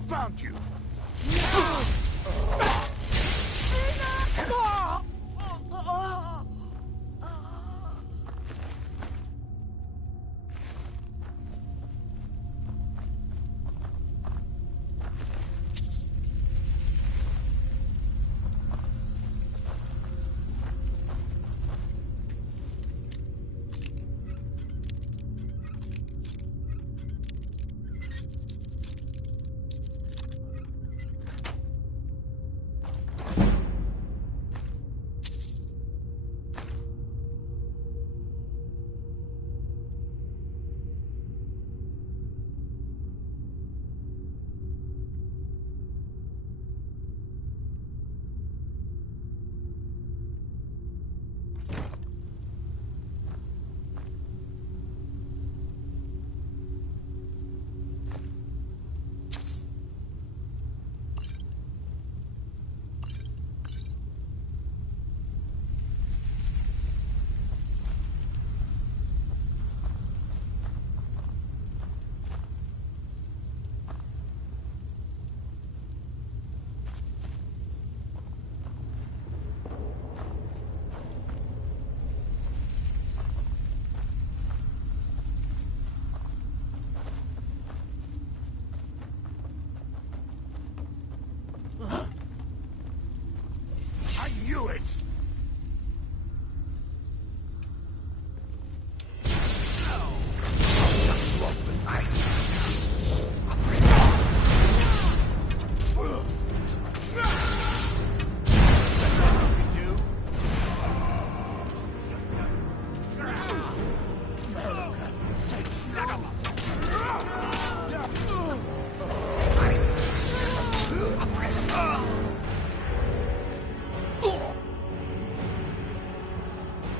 Found you!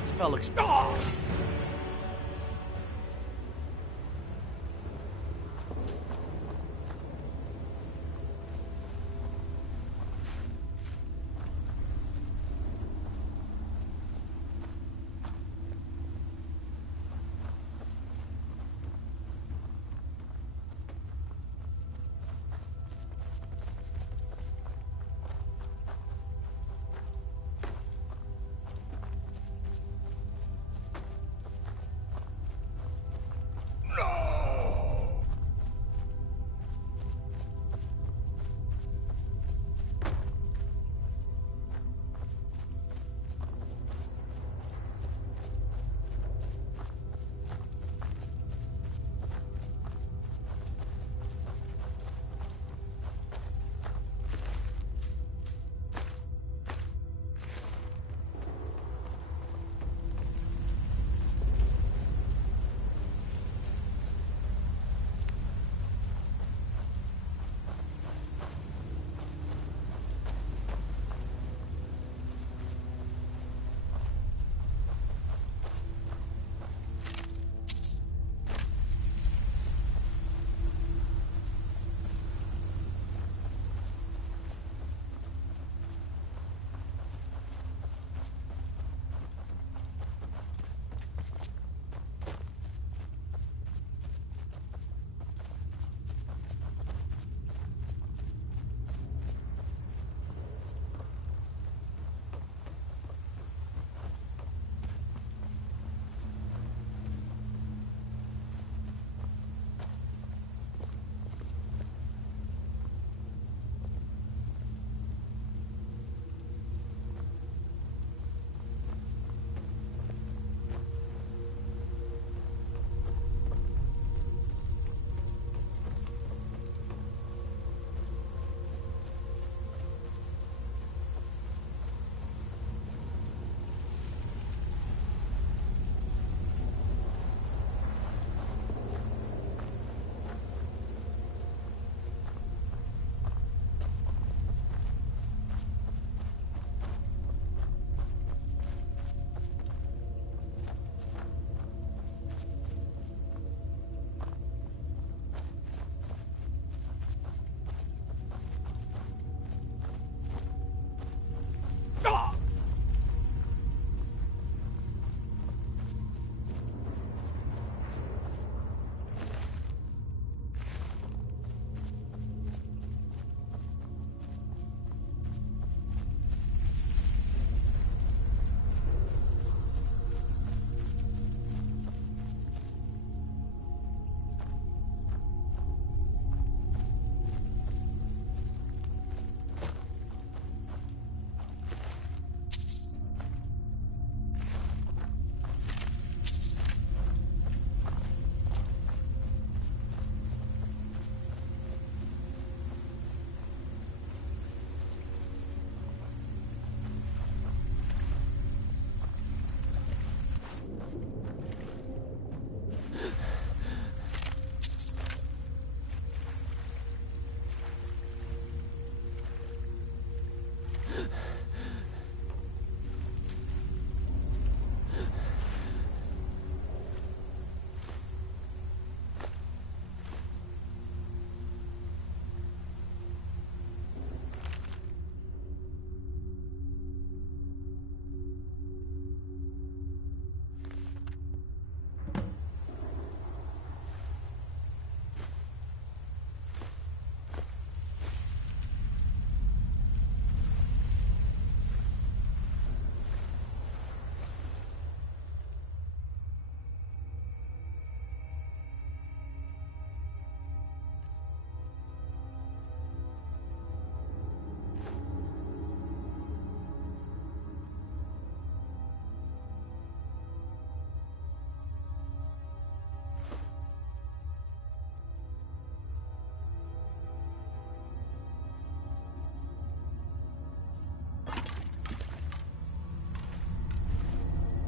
Spell looks...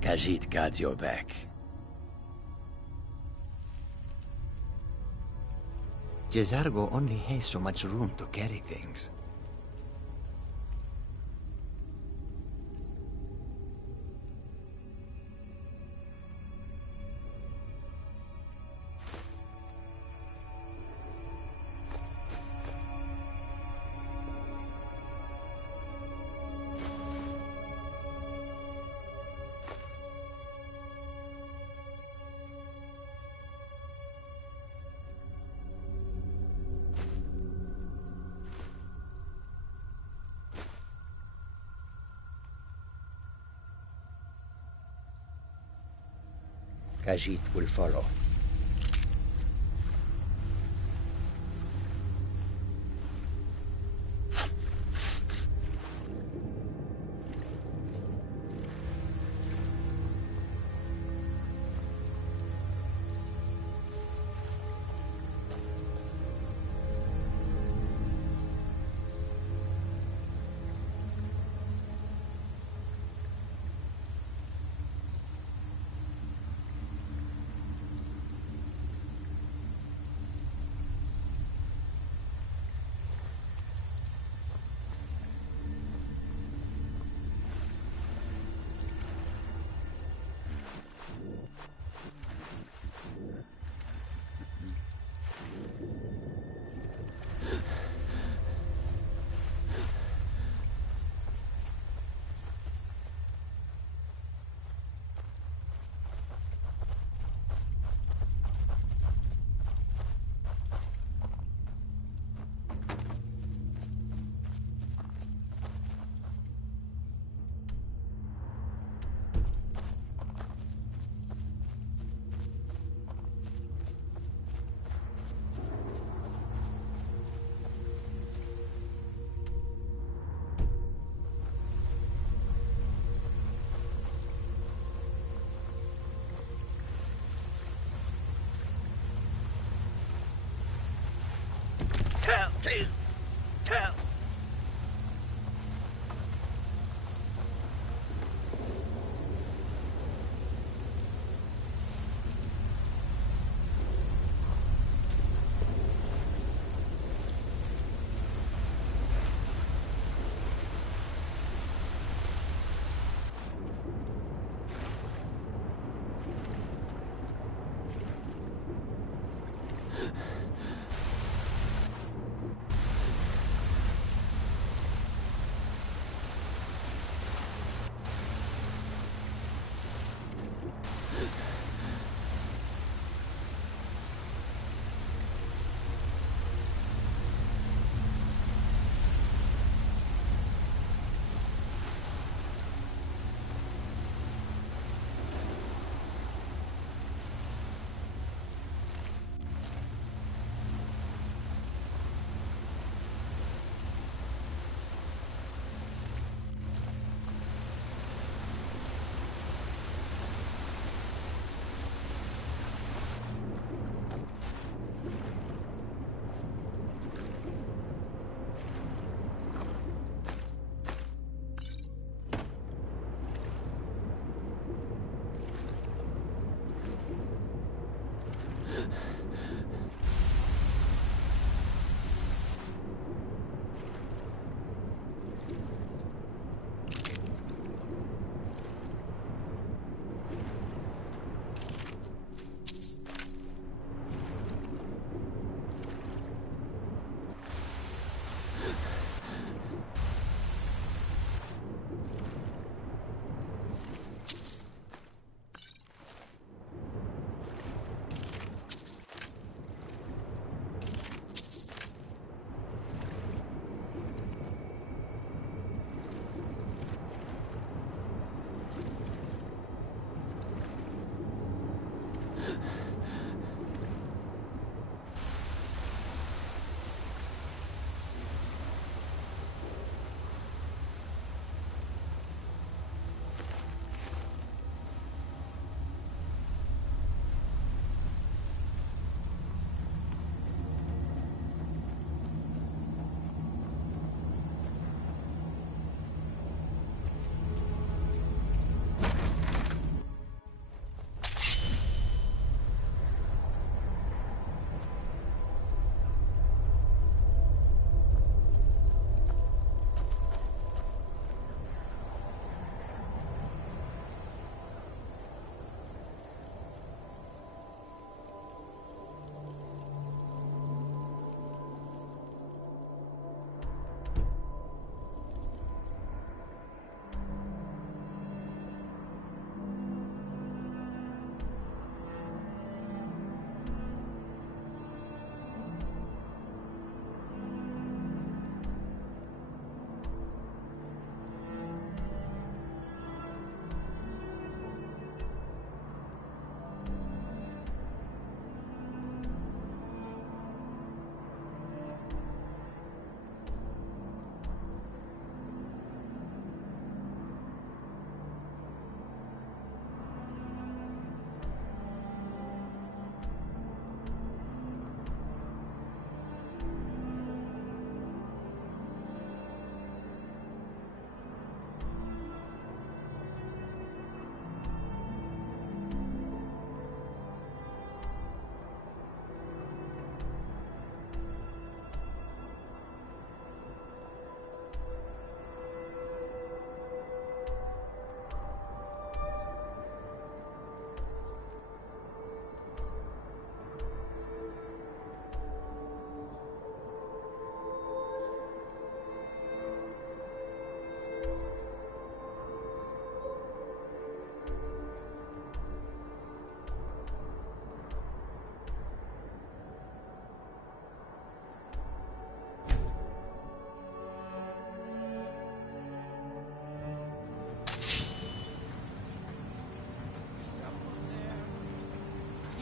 Khajiit got your back. Jezargo only has so much room to carry things. Khajiit will follow. Tell.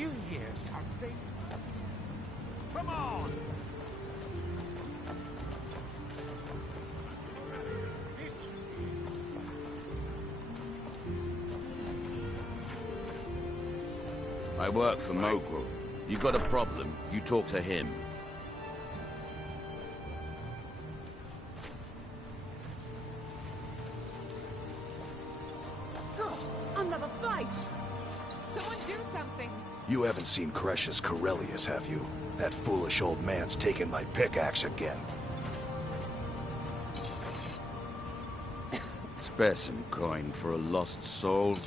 you hear something? Come on! I work for Mogul. You got a problem, you talk to him. Another fight! Someone do something! You haven't seen Cresh's Corellius, have you? That foolish old man's taken my pickaxe again. Spare some coin for a lost soul.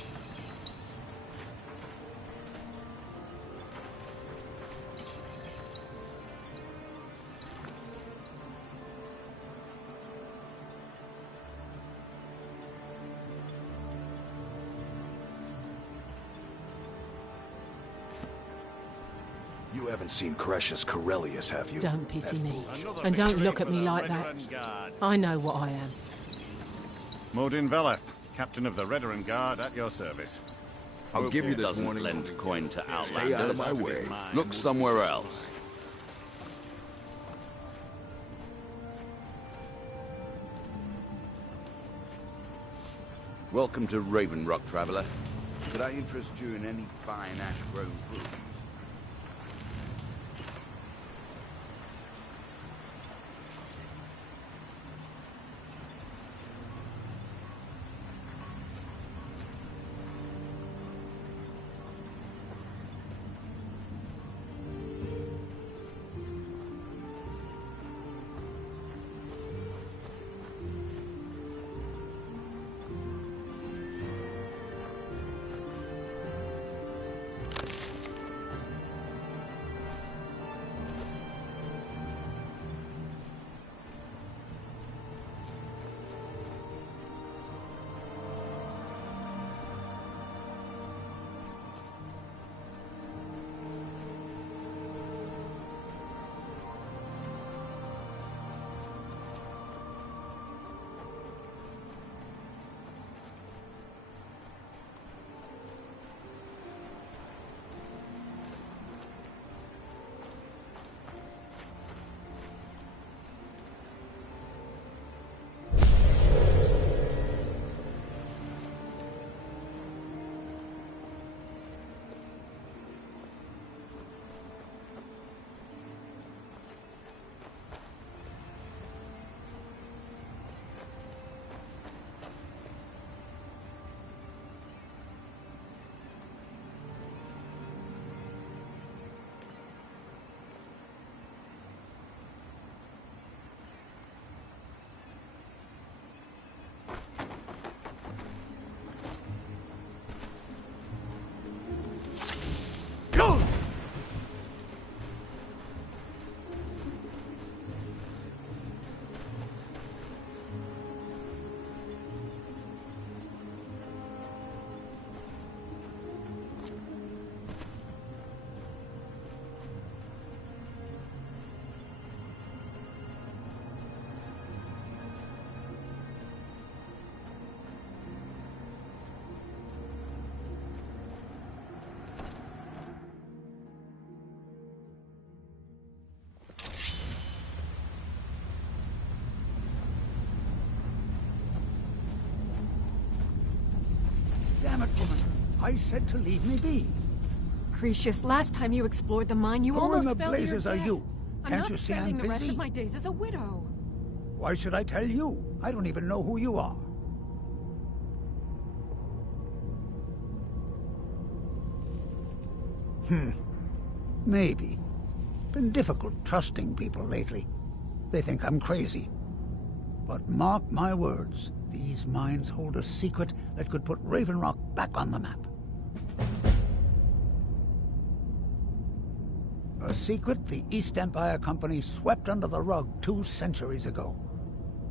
You haven't seen Cresh's Corellius, have you? Don't pity me. And don't look at me like that. I know what I am. Modin Veleth, captain of the Redoran Guard, at your service. I'll give you this warning. Lend coin to outlanders. Stay out of my way. Look somewhere else. Welcome to Raven Rock, traveler. Could I interest you in any fine ash-grown fruit? Damn it, woman. I said to leave me be. Cretius, last time you explored the mine, you Who almost in the fell to your blazes are death. you? I'm Can't not you see spending I'm the rest busy? of my days as a widow. Why should I tell you? I don't even know who you are. Maybe. Been difficult trusting people lately. They think I'm crazy. But mark my words, these mines hold a secret that could put Raven Rock back on the map. A secret the East Empire Company swept under the rug 2 centuries ago.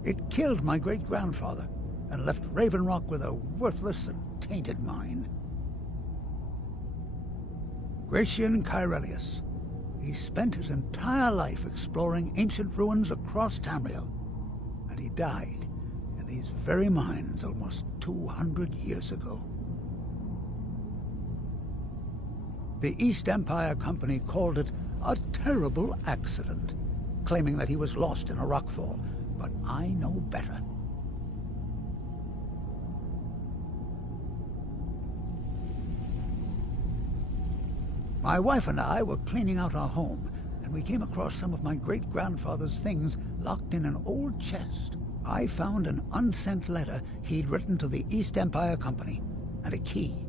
It killed my great-grandfather and left Raven Rock with a worthless and tainted mine. Gratian Cairelius. He spent his entire life exploring ancient ruins across Tamriel, and he died in these very mines almost 200 years ago. The East Empire Company called it a terrible accident, claiming that he was lost in a rockfall, but I know better. My wife and I were cleaning out our home, and we came across some of my great-grandfather's things locked in an old chest. I found an unsent letter he'd written to the East Empire Company, and a key.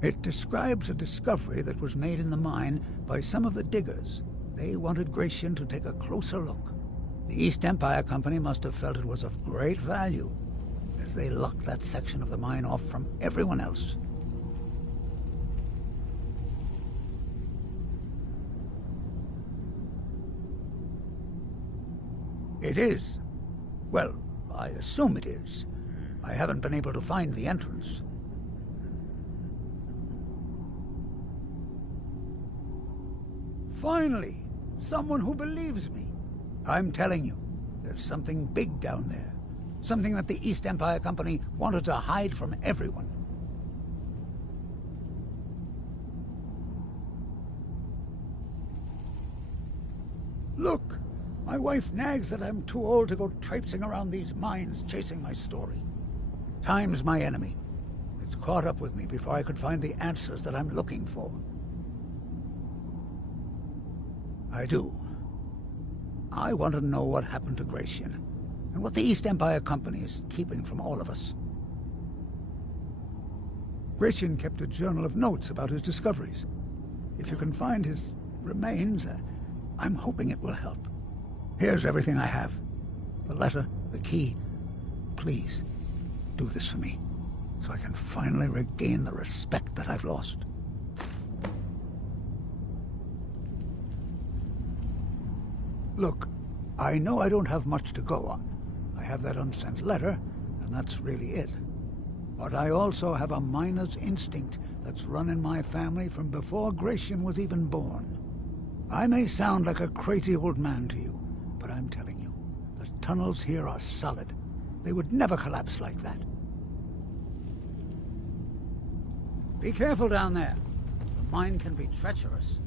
It describes a discovery that was made in the mine by some of the diggers. They wanted Gratian to take a closer look. The East Empire Company must have felt it was of great value, as they locked that section of the mine off from everyone else. It is. Well, I assume it is. I haven't been able to find the entrance. Finally, someone who believes me. I'm telling you, there's something big down there. Something that the East Empire Company wanted to hide from everyone. Look, my wife nags that I'm too old to go traipsing around these mines chasing my story. Time's my enemy. It's caught up with me before I could find the answers that I'm looking for. I do. I want to know what happened to Gratian, and what the East Empire Company is keeping from all of us. Gratian kept a journal of notes about his discoveries. If you can find his remains, I'm hoping it will help. Here's everything I have. The letter, the key. Please, do this for me, so I can finally regain the respect that I've lost. Look, I know I don't have much to go on. I have that unsent letter, and that's really it. But I also have a miner's instinct that's run in my family from before Gratian was even born. I may sound like a crazy old man to you, but I'm telling you, the tunnels here are solid. They would never collapse like that. Be careful down there. The mine can be treacherous.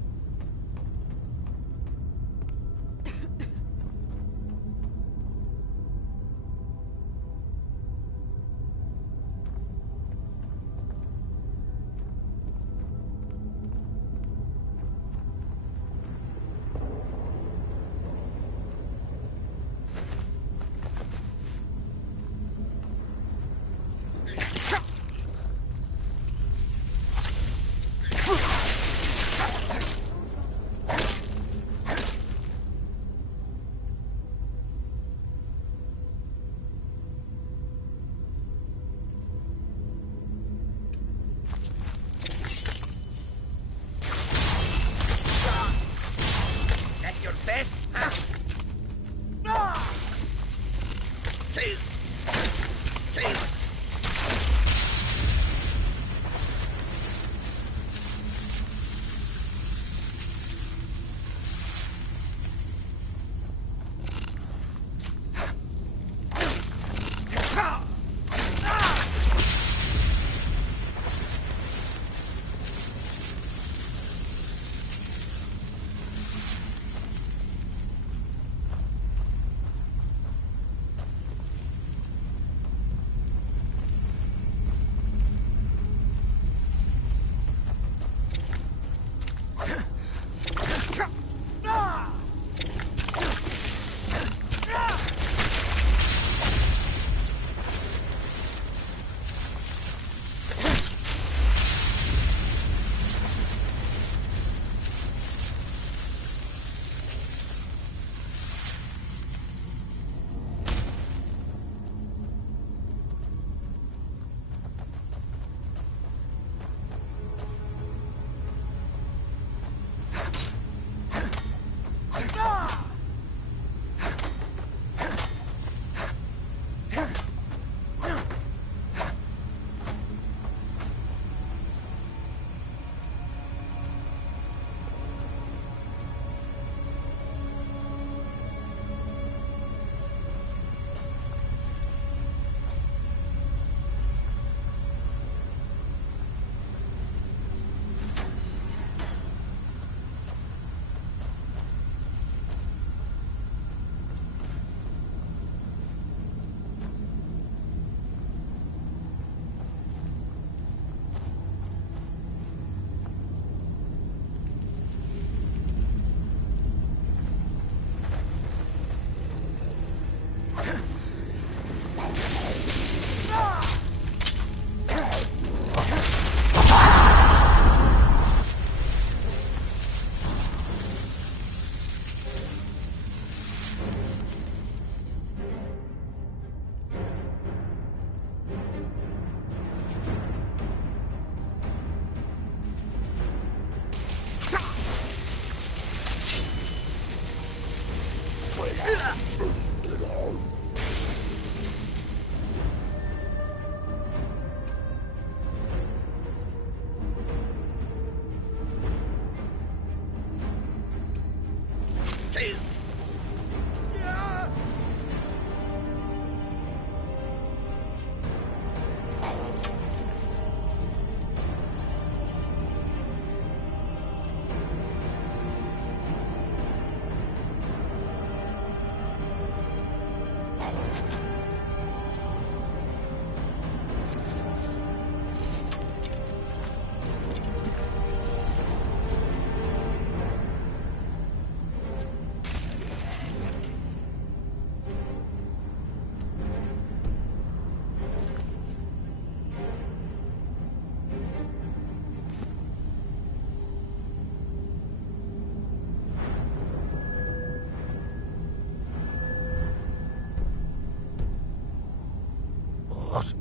What?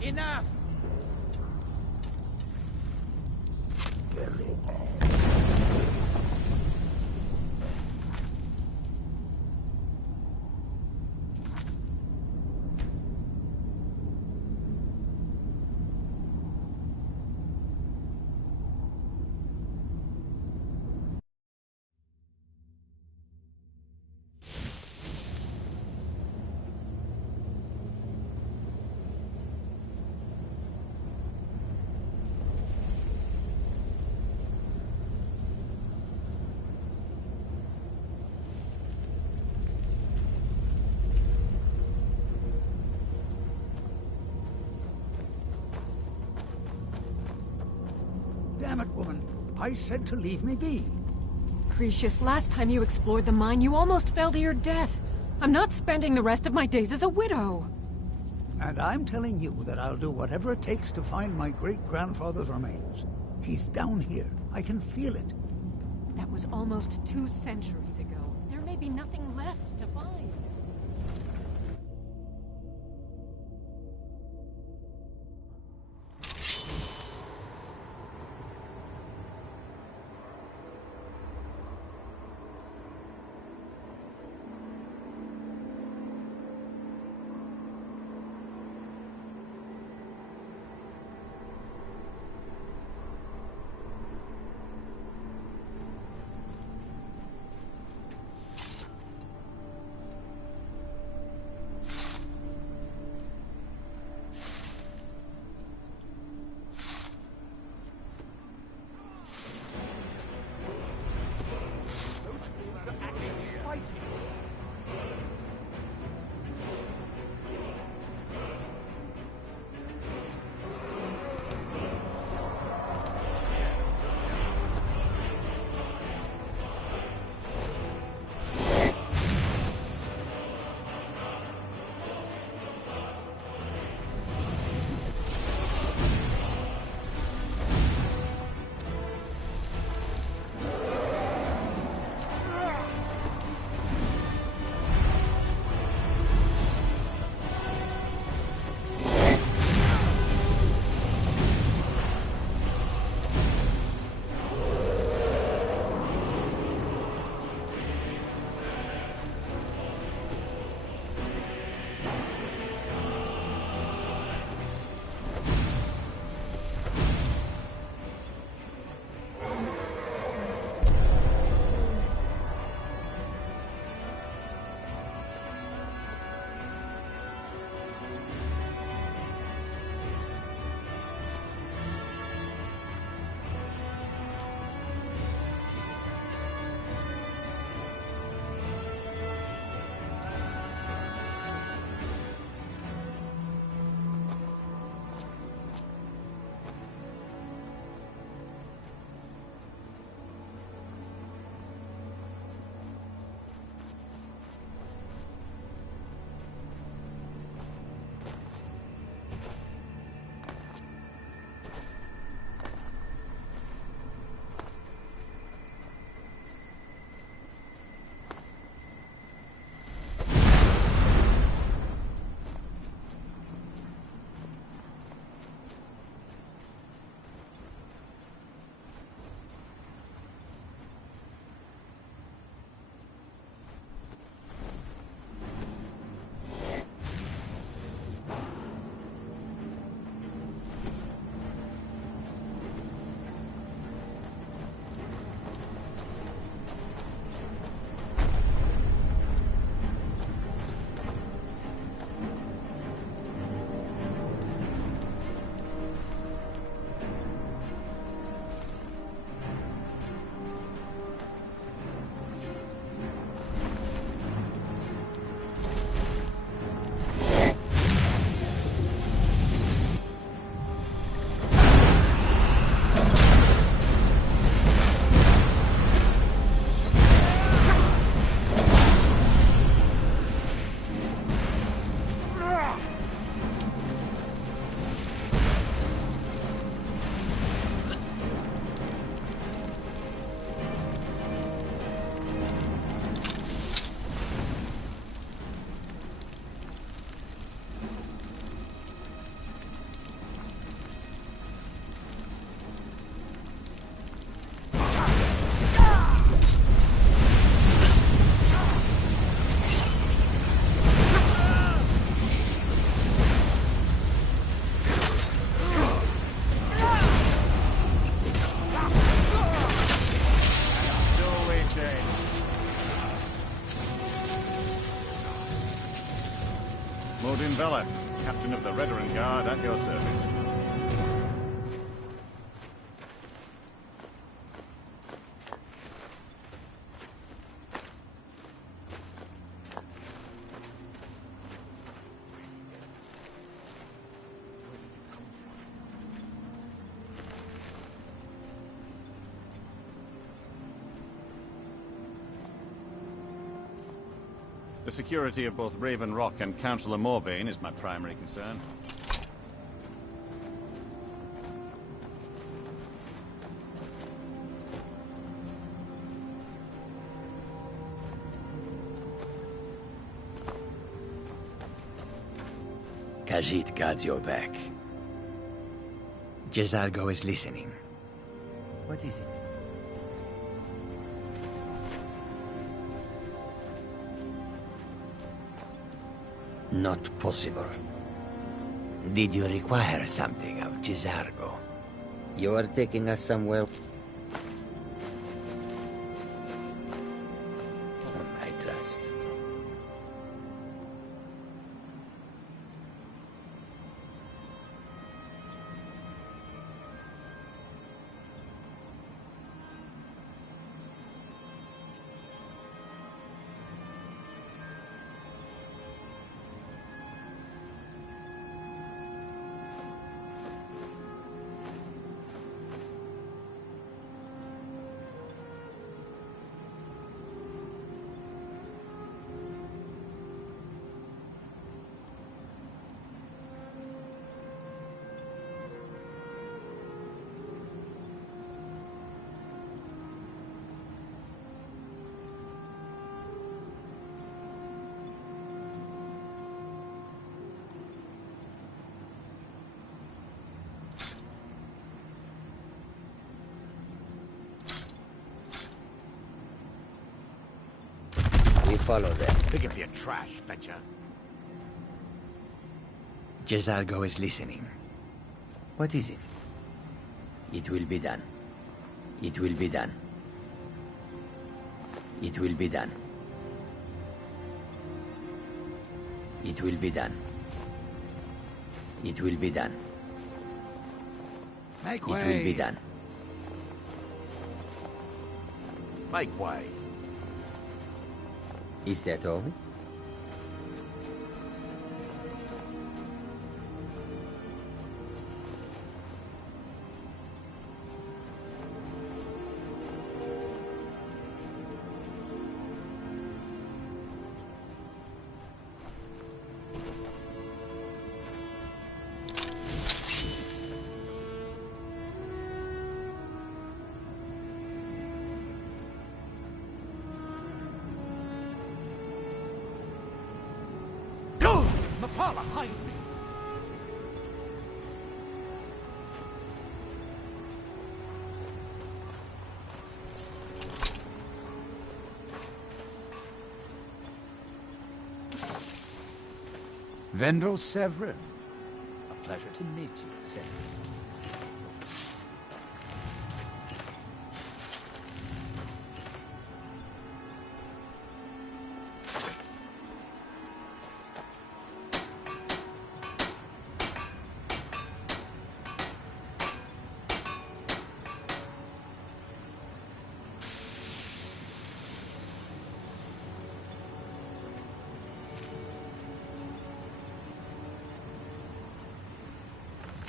Enough! Damn it, woman. I said to leave me be. Precious, last time you explored the mine, you almost fell to your death. I'm not spending the rest of my days as a widow. And I'm telling you that I'll do whatever it takes to find my great-grandfather's remains. He's down here. I can feel it. That was almost 2 centuries ago. There may be nothing left to find. Vela, captain of the Veteran Guard, at your service. The security of both Raven Rock and Councillor Morvain is my primary concern. Khajiit guards your back. Jezargo is listening. What is it? Not possible. Did you require something of Jezargo? You are taking us somewhere... I trust. We follow them. Pick up your trash, Fetcher. Jezargo is listening. What is it? It will be done. It will be done. It will be done. It will be done. It will be done. Make It way. will be done. Make way. Is that all? Mafala, hide me! Vendel Severin. A pleasure to meet you, Severin.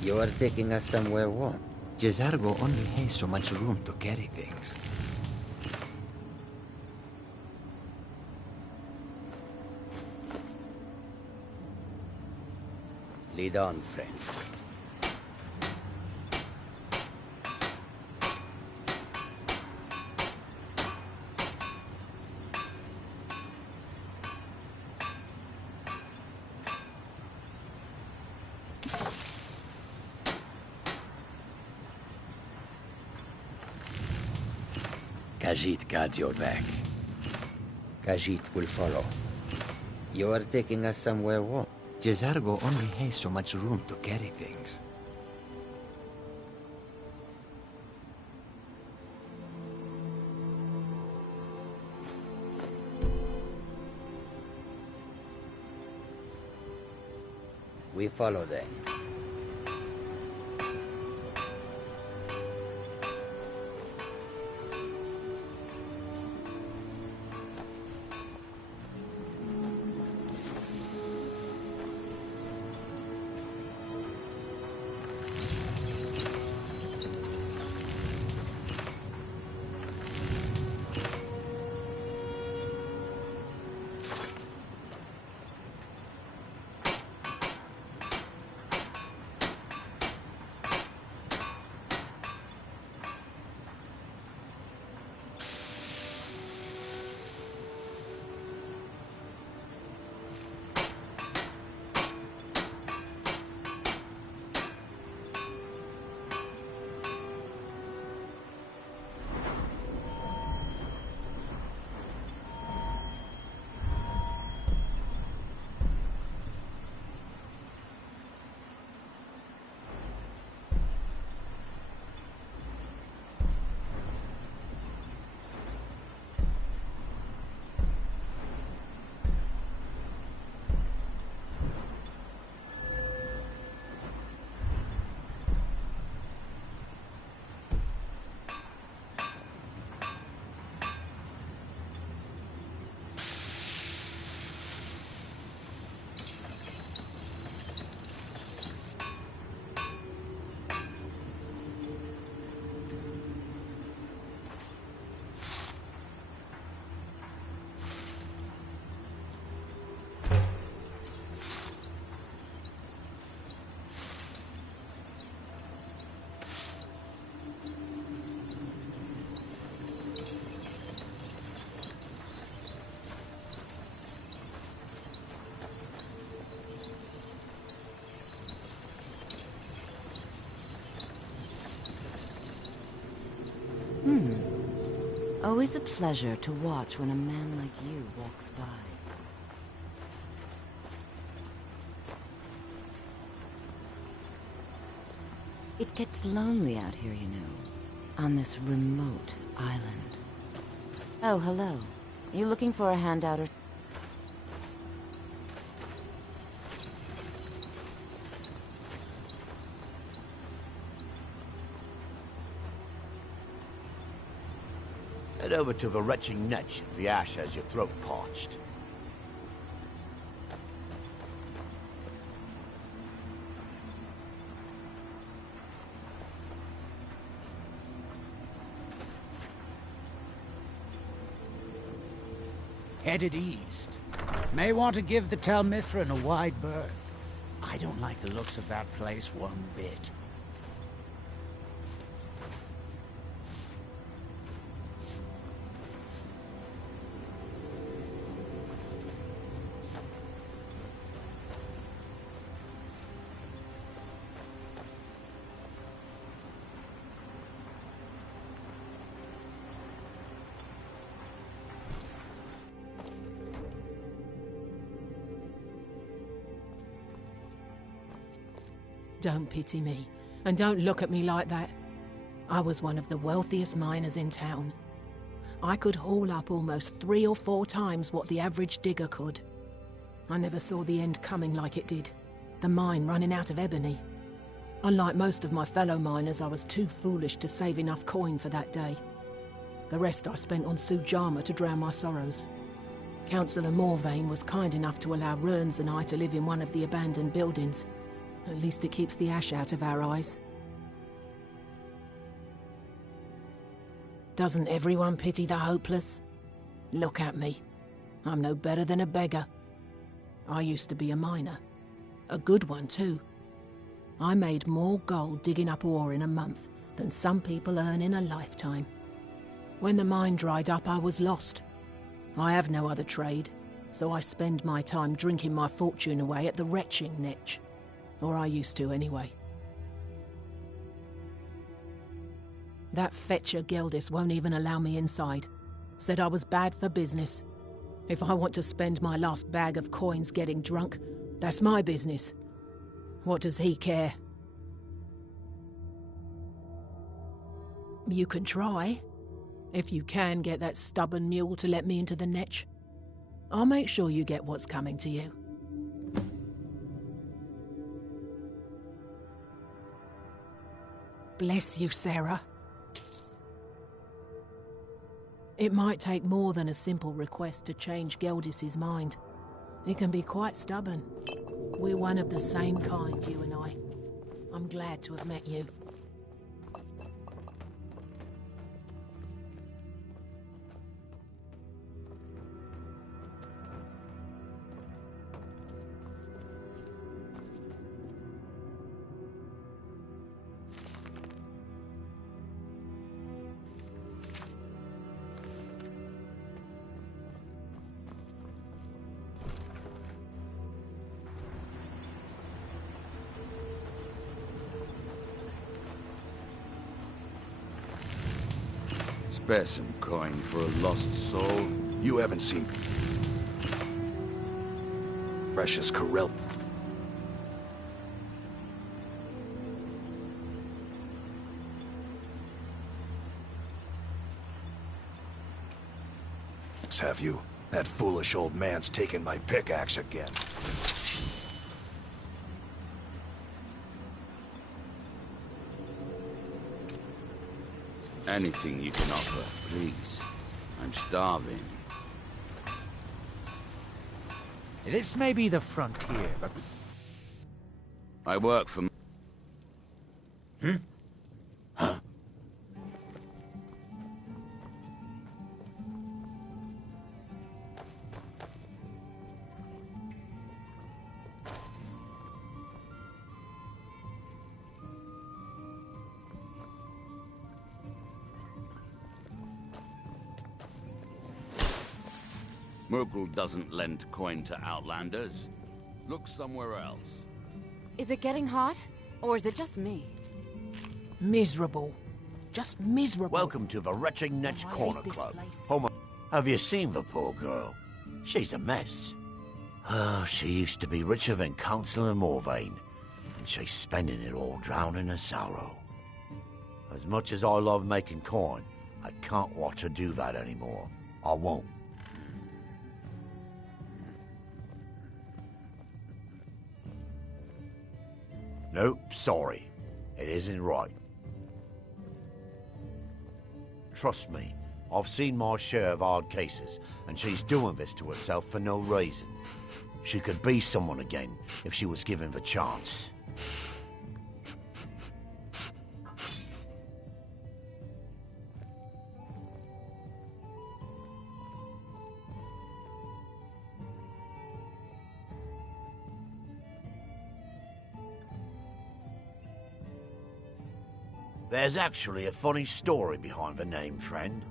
You are taking us somewhere warm. Jezargo only has so much room to carry things. Lead on, friend. Khajiit guards your back. Khajiit will follow. You are taking us somewhere warm. Jezargo only has so much room to carry things. We follow then. Always a pleasure to watch when a man like you walks by. It gets lonely out here, you know, on this remote island. Oh, hello. You looking for a handout or... Head over to the retching netch if the ash has your throat parched. Headed east. May want to give the Telmithran a wide berth. I don't like the looks of that place one bit. Don't pity me, and don't look at me like that. I was one of the wealthiest miners in town. I could haul up almost 3 or 4 times what the average digger could. I never saw the end coming like it did, the mine running out of ebony. Unlike most of my fellow miners, I was too foolish to save enough coin for that day. The rest I spent on Sujama to drown my sorrows. Councillor Morvain was kind enough to allow Rurns and I to live in one of the abandoned buildings. At least it keeps the ash out of our eyes. Doesn't everyone pity the hopeless? Look at me. I'm no better than a beggar. I used to be a miner. A good one, too. I made more gold digging up ore in a month than some people earn in a lifetime. When the mine dried up, I was lost. I have no other trade, so I spend my time drinking my fortune away at the retching netch. Or I used to, anyway. That fetcher Geldis won't even allow me inside. Said I was bad for business. If I want to spend my last bag of coins getting drunk, that's my business. What does he care? You can try. If you can get that stubborn mule to let me into the netch, I'll make sure you get what's coming to you. Bless you, Sarah. It might take more than a simple request to change Geldis's mind. He can be quite stubborn. We're one of the same kind, you and I. I'm glad to have met you. Spare some coin for a lost soul. You haven't seen precious Corel. Have you? That foolish old man's taken my pickaxe again. Anything you can offer, please. I'm starving. This may be the frontier, but... I work for... Hmm? Huh? Merkel doesn't lend coin to outlanders. Look somewhere else. Is it getting hot? Or is it just me? Miserable. Just miserable. Welcome to the Wretching Netch Corner Club. Home of... Have you seen the poor girl? She's a mess. Oh, she used to be richer than Councillor Morvain, and she's spending it all drowning her sorrow. As much as I love making coin, I can't watch her do that anymore. I won't. Nope, sorry. It isn't right. Trust me, I've seen my share of hard cases, and she's doing this to herself for no reason. She could be someone again if she was given the chance. There's actually a funny story behind the name, friend.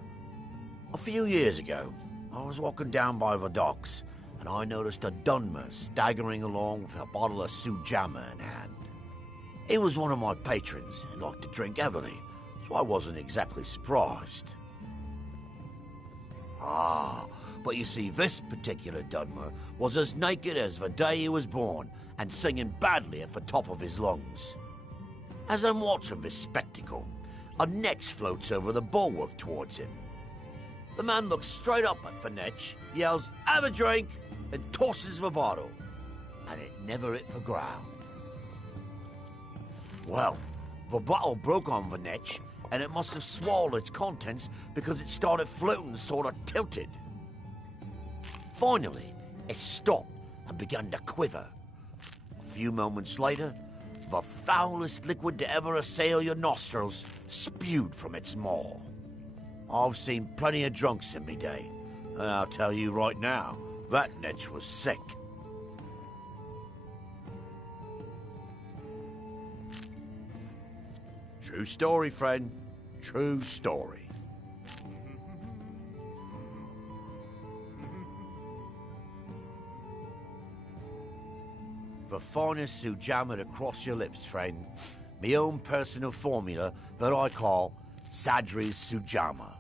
A few years ago, I was walking down by the docks, and I noticed a Dunmer staggering along with a bottle of Sujamma in hand. He was one of my patrons and liked to drink heavily, so I wasn't exactly surprised. Ah, but you see, this particular Dunmer was as naked as the day he was born, and singing badly at the top of his lungs. As I'm watching this spectacle, a netch floats over the bulwark towards him. The man looks straight up at the netch, yells, "Have a drink!" and tosses the bottle. And it never hit the ground. Well, the bottle broke on the netch, and it must have swallowed its contents because it started floating sort of tilted. Finally, it stopped and began to quiver. A few moments later, the foulest liquid to ever assail your nostrils spewed from its maw. I've seen plenty of drunks in me day, and I'll tell you right now, that netch was sick. True story, friend. True story. The finest Sujamma to cross your lips, friend. My own personal formula that I call Sadri's Sujamma.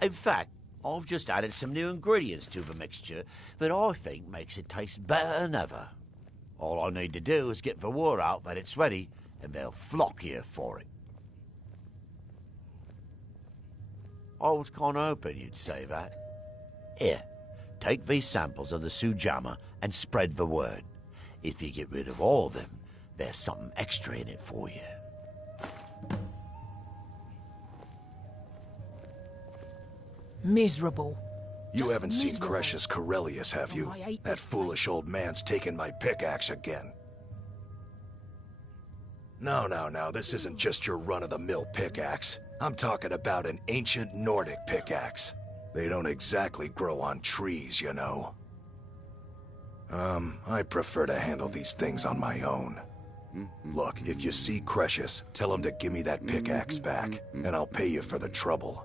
In fact, I've just added some new ingredients to the mixture that I think makes it taste better than ever. All I need to do is get the word out that it's ready, and they'll flock here for it. I was kind of hoping you'd say that. Here, take these samples of the Sujamma and spread the word. If you get rid of all of them, there's something extra in it for you. miserable. You Just haven't seen miserable. Crescius Corellius, have you? I hate That this foolish old man's taken my pickaxe again. No, this isn't just your run-of-the-mill pickaxe. I'm talking about an ancient Nordic pickaxe. They don't exactly grow on trees, you know. I prefer to handle these things on my own. Look, if you see Crescius, tell him to give me that pickaxe back, and I'll pay you for the trouble.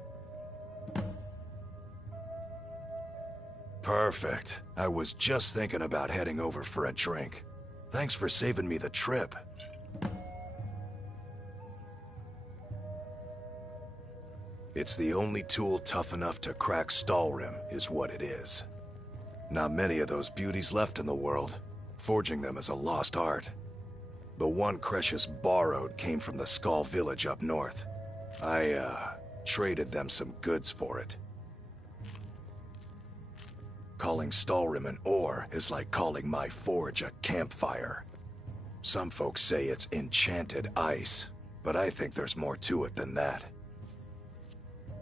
Perfect. I was just thinking about heading over for a drink. Thanks for saving me the trip. It's the only tool tough enough to crack Skyrim, is what it is. Not many of those beauties left in the world. Forging them is a lost art. The one Crescius borrowed came from the Skull village up north. I, traded them some goods for it. Calling Skyrim an ore is like calling my forge a campfire. Some folks say it's enchanted ice, but I think there's more to it than that.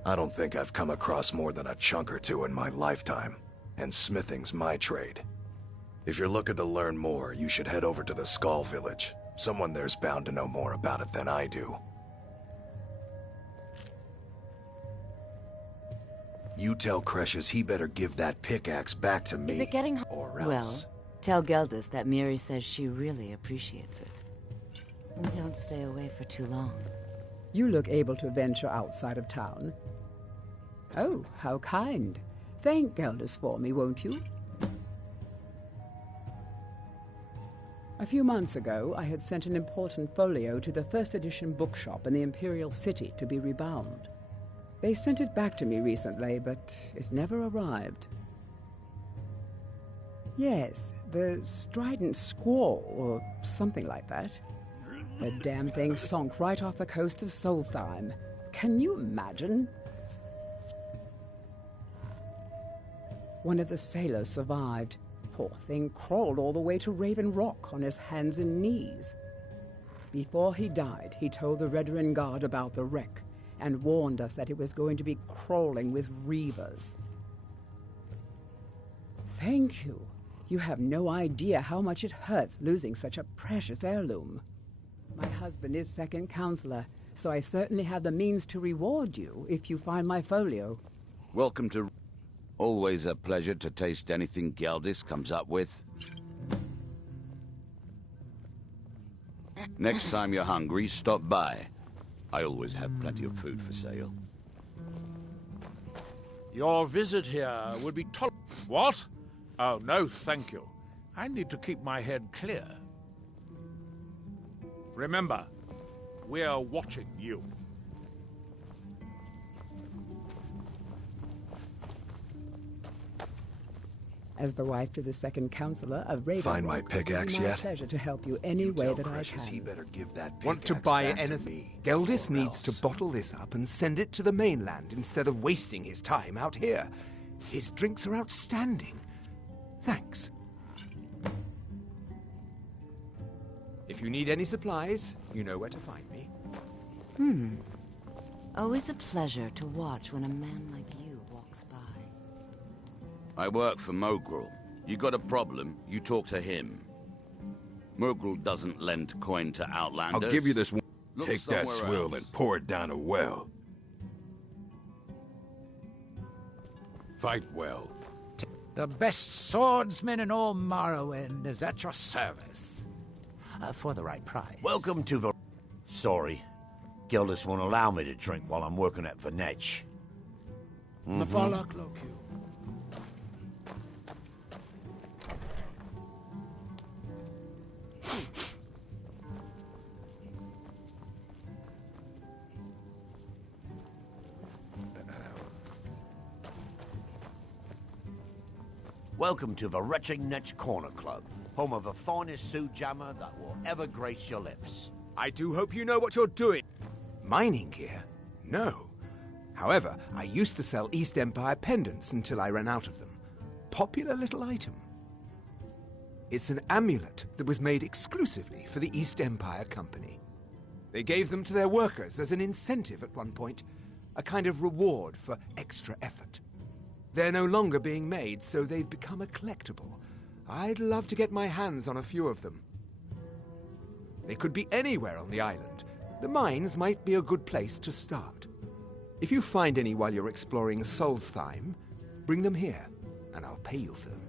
I don't think I've come across more than a chunk or two in my lifetime, and smithing's my trade. If you're looking to learn more, you should head over to the Skull village. Someone there's bound to know more about it than I do. You tell Crescius he better give that pickaxe back to me. Is it getting or else. Well, tell Geldis that Miri says she really appreciates it. And don't stay away for too long. You look able to venture outside of town. Oh, how kind. Thank Geldis for me, won't you? A few months ago, I had sent an important folio to the first edition bookshop in the Imperial City to be rebound. They sent it back to me recently, but it never arrived. Yes, the Strident Squall, or something like that. The damn thing sunk right off the coast of Solstheim. Can you imagine? One of the sailors survived. Poor thing crawled all the way to Raven Rock on his hands and knees. Before he died, he told the Redoran Guard about the wreck and warned us that it was going to be crawling with reavers. Thank you. You have no idea how much it hurts losing such a precious heirloom. My husband is second counselor, so I certainly have the means to reward you if you find my folio. Welcome to... Always a pleasure to taste anything Geldis comes up with. Next time you're hungry, stop by. I always have plenty of food for sale. Your visit here would be What? Oh, no, thank you. I need to keep my head clear. Remember, we're watching you. As the wife to the second counselor of Raven, Find my pickaxe it would be my yet? pleasure to help you any way that I can. He better give that Want to pickaxe buy back to anything? me, Geldis or needs else. to bottle this up and send it to the mainland instead of wasting his time out here. His drinks are outstanding. Thanks. If you need any supplies, you know where to find me. Always a pleasure to watch when a man like you walks by. I work for Mogrul. You got a problem, you talk to him. Mogrul doesn't lend coin to outlanders. I'll give you this one. Look Take that somewhere swill else. and pour it down a well. Fight well. The best swordsman in all Morrowind is at your service. For the right price. Welcome to the... Sorry. Geldis won't allow me to drink while I'm working at Venetch. Nafolak Loku. Welcome to the Retching Netch Corner Club, home of the finest Sioux jammer that will ever grace your lips. I do hope you know what you're doing. Mining gear? No. However, I used to sell East Empire pendants until I ran out of them. Popular little item. It's an amulet that was made exclusively for the East Empire Company. They gave them to their workers as an incentive at one point, a kind of reward for extra effort. They're no longer being made, so they've become a collectible. I'd love to get my hands on a few of them. They could be anywhere on the island. The mines might be a good place to start. If you find any while you're exploring Solstheim, bring them here, and I'll pay you for them.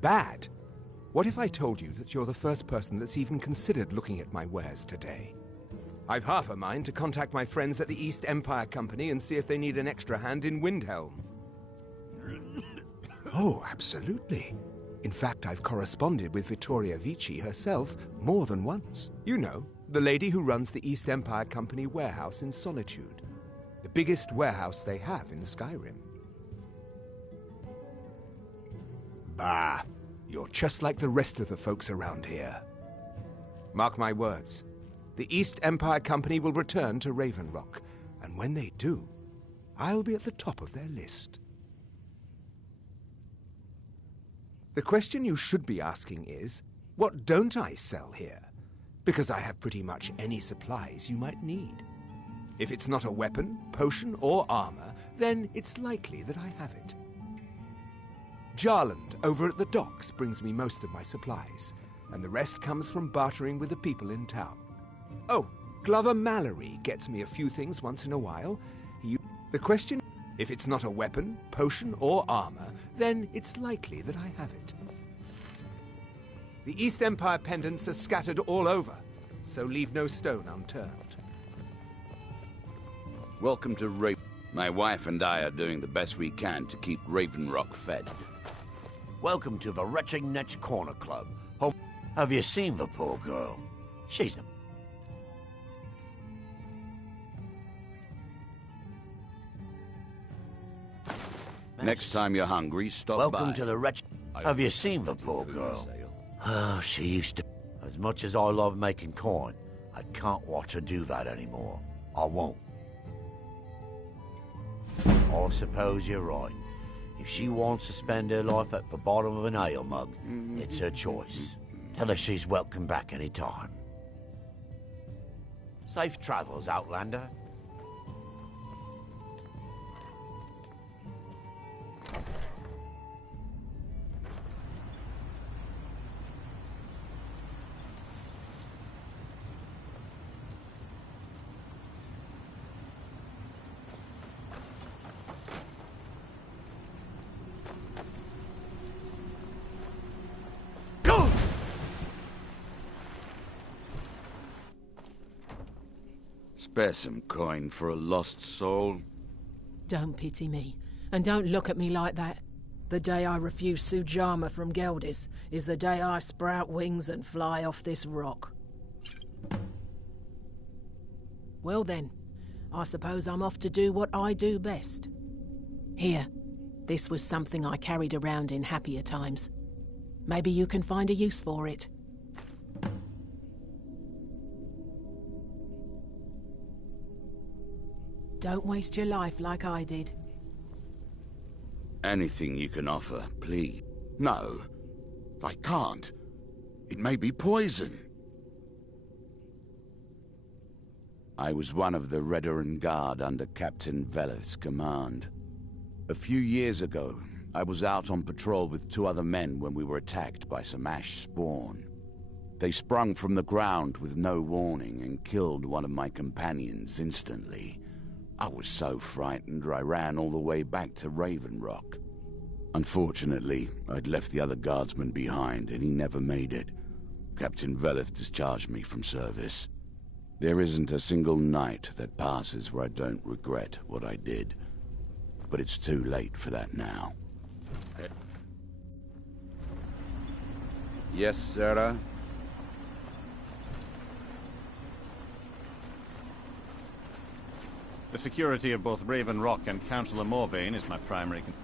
Bad? What if I told you that you're the first person that's even considered looking at my wares today? I've half a mind to contact my friends at the East Empire Company and see if they need an extra hand in Windhelm. Oh, absolutely. In fact, I've corresponded with Vittoria Vici herself more than once. You know, the lady who runs the East Empire Company warehouse in Solitude. The biggest warehouse they have in Skyrim. Bah, you're just like the rest of the folks around here. Mark my words. The East Empire Company will return to Raven Rock, and when they do, I'll be at the top of their list. The question you should be asking is, what don't I sell here? Because I have pretty much any supplies you might need. If it's not a weapon, potion, or armor, then it's likely that I have it. Jarland, over at the docks, brings me most of my supplies, and the rest comes from bartering with the people in town. Oh, Glover Mallory gets me a few things once in a while. The question, if it's not a weapon, potion, or armor, then it's likely that I have it. The East Empire pendants are scattered all over, so leave no stone unturned. Welcome to Raven. My wife and I are doing the best we can to keep Raven Rock fed. Welcome to the Retching Netch Corner Club. Home. Have you seen the poor girl? She's the... Next time you're hungry, stop by. Welcome to the Retch... Have you seen the poor girl? Oh, she used to... As much as I love making coin, I can't watch her do that anymore. I won't. I suppose you're right. If she wants to spend her life at the bottom of an ale mug, it's her choice. Tell her she's welcome back any time. Safe travels, Outlander. Spare some coin for a lost soul. Don't pity me, and don't look at me like that. The day I refuse Sujama from Geldis is the day I sprout wings and fly off this rock. Well then, I suppose I'm off to do what I do best. Here, this was something I carried around in happier times. Maybe you can find a use for it. Don't waste your life like I did. Anything you can offer, please. No, I can't. It may be poison. I was one of the Redoran Guard under Captain Veleth's command. A few years ago, I was out on patrol with 2 other men when we were attacked by some ash spawn. They sprung from the ground with no warning and killed one of my companions instantly. I was so frightened I ran all the way back to Raven Rock. Unfortunately, I'd left the other guardsman behind and he never made it. Captain Veleth discharged me from service. There isn't a single night that passes where I don't regret what I did. But it's too late for that now. Yes, Sarah? The security of both Raven Rock and Councillor Morvain is my primary concern.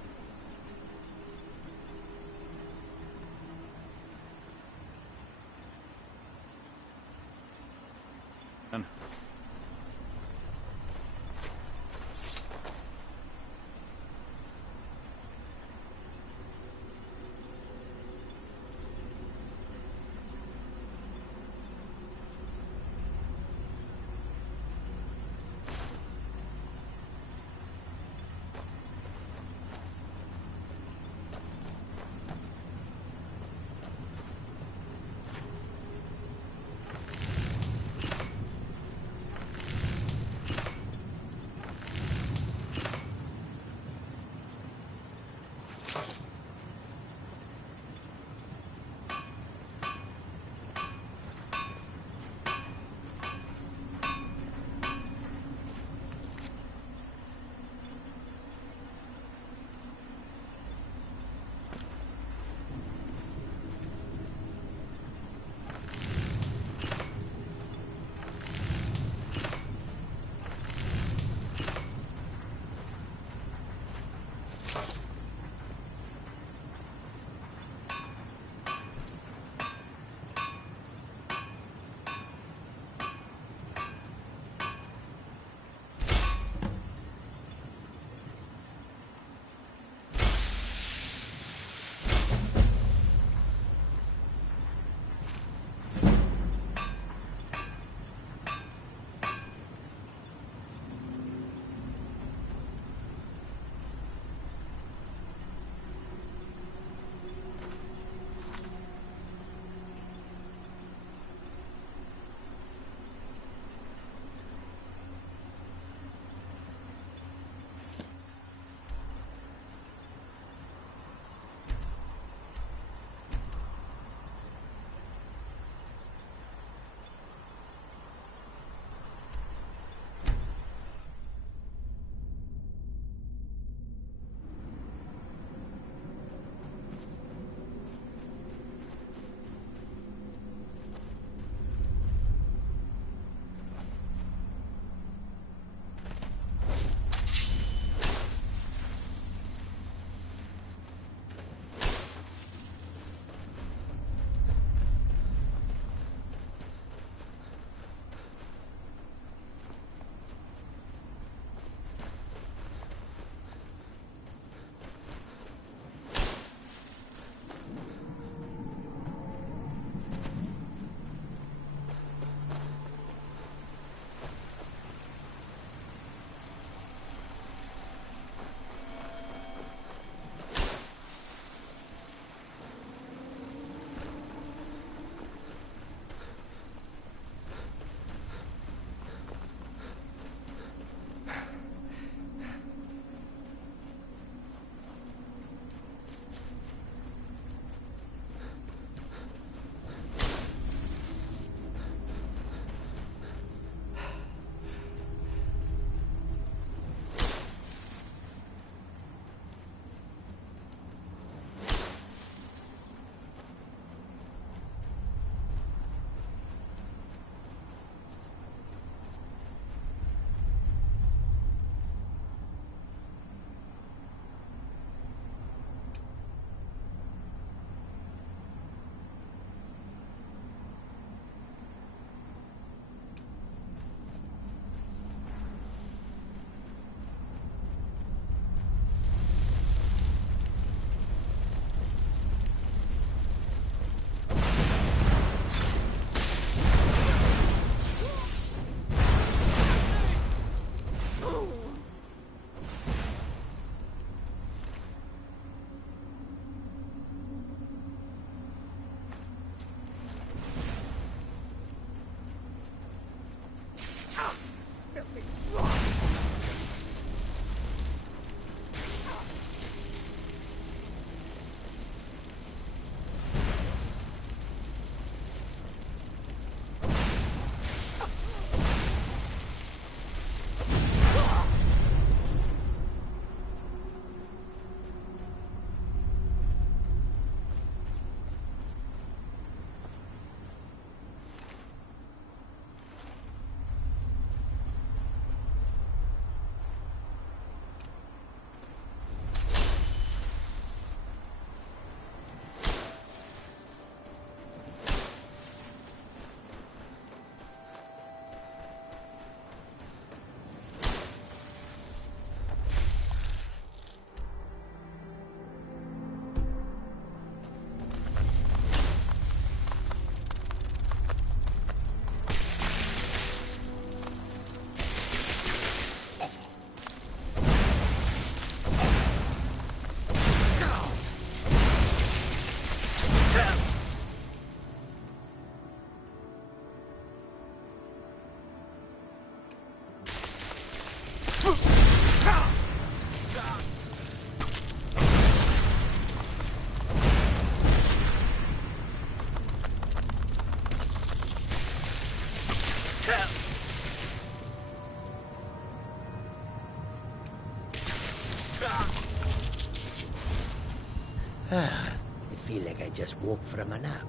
I feel like I just woke from a nap.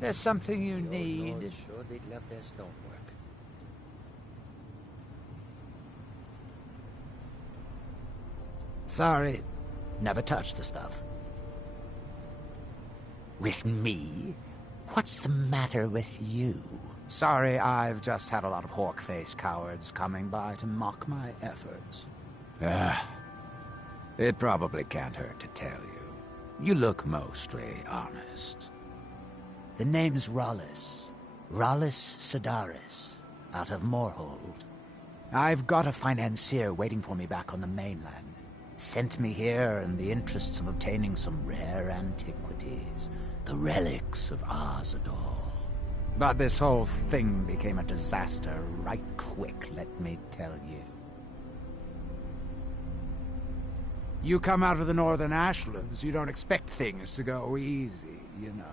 There's something you need. Nords sure did love their stonework. Sorry, never touched the stuff. With me? What's the matter with you? Sorry, I've just had a lot of hawk-faced cowards coming by to mock my efforts. It probably can't hurt to tell you. You look mostly honest. The name's Rollis. Rollis Sedaris, out of Moorhold. I've got a financier waiting for me back on the mainland. Sent me here in the interests of obtaining some rare antiquities. The relics of Arzador. But this whole thing became a disaster right quick, let me tell you. You come out of the Northern Ashlands, you don't expect things to go easy, you know.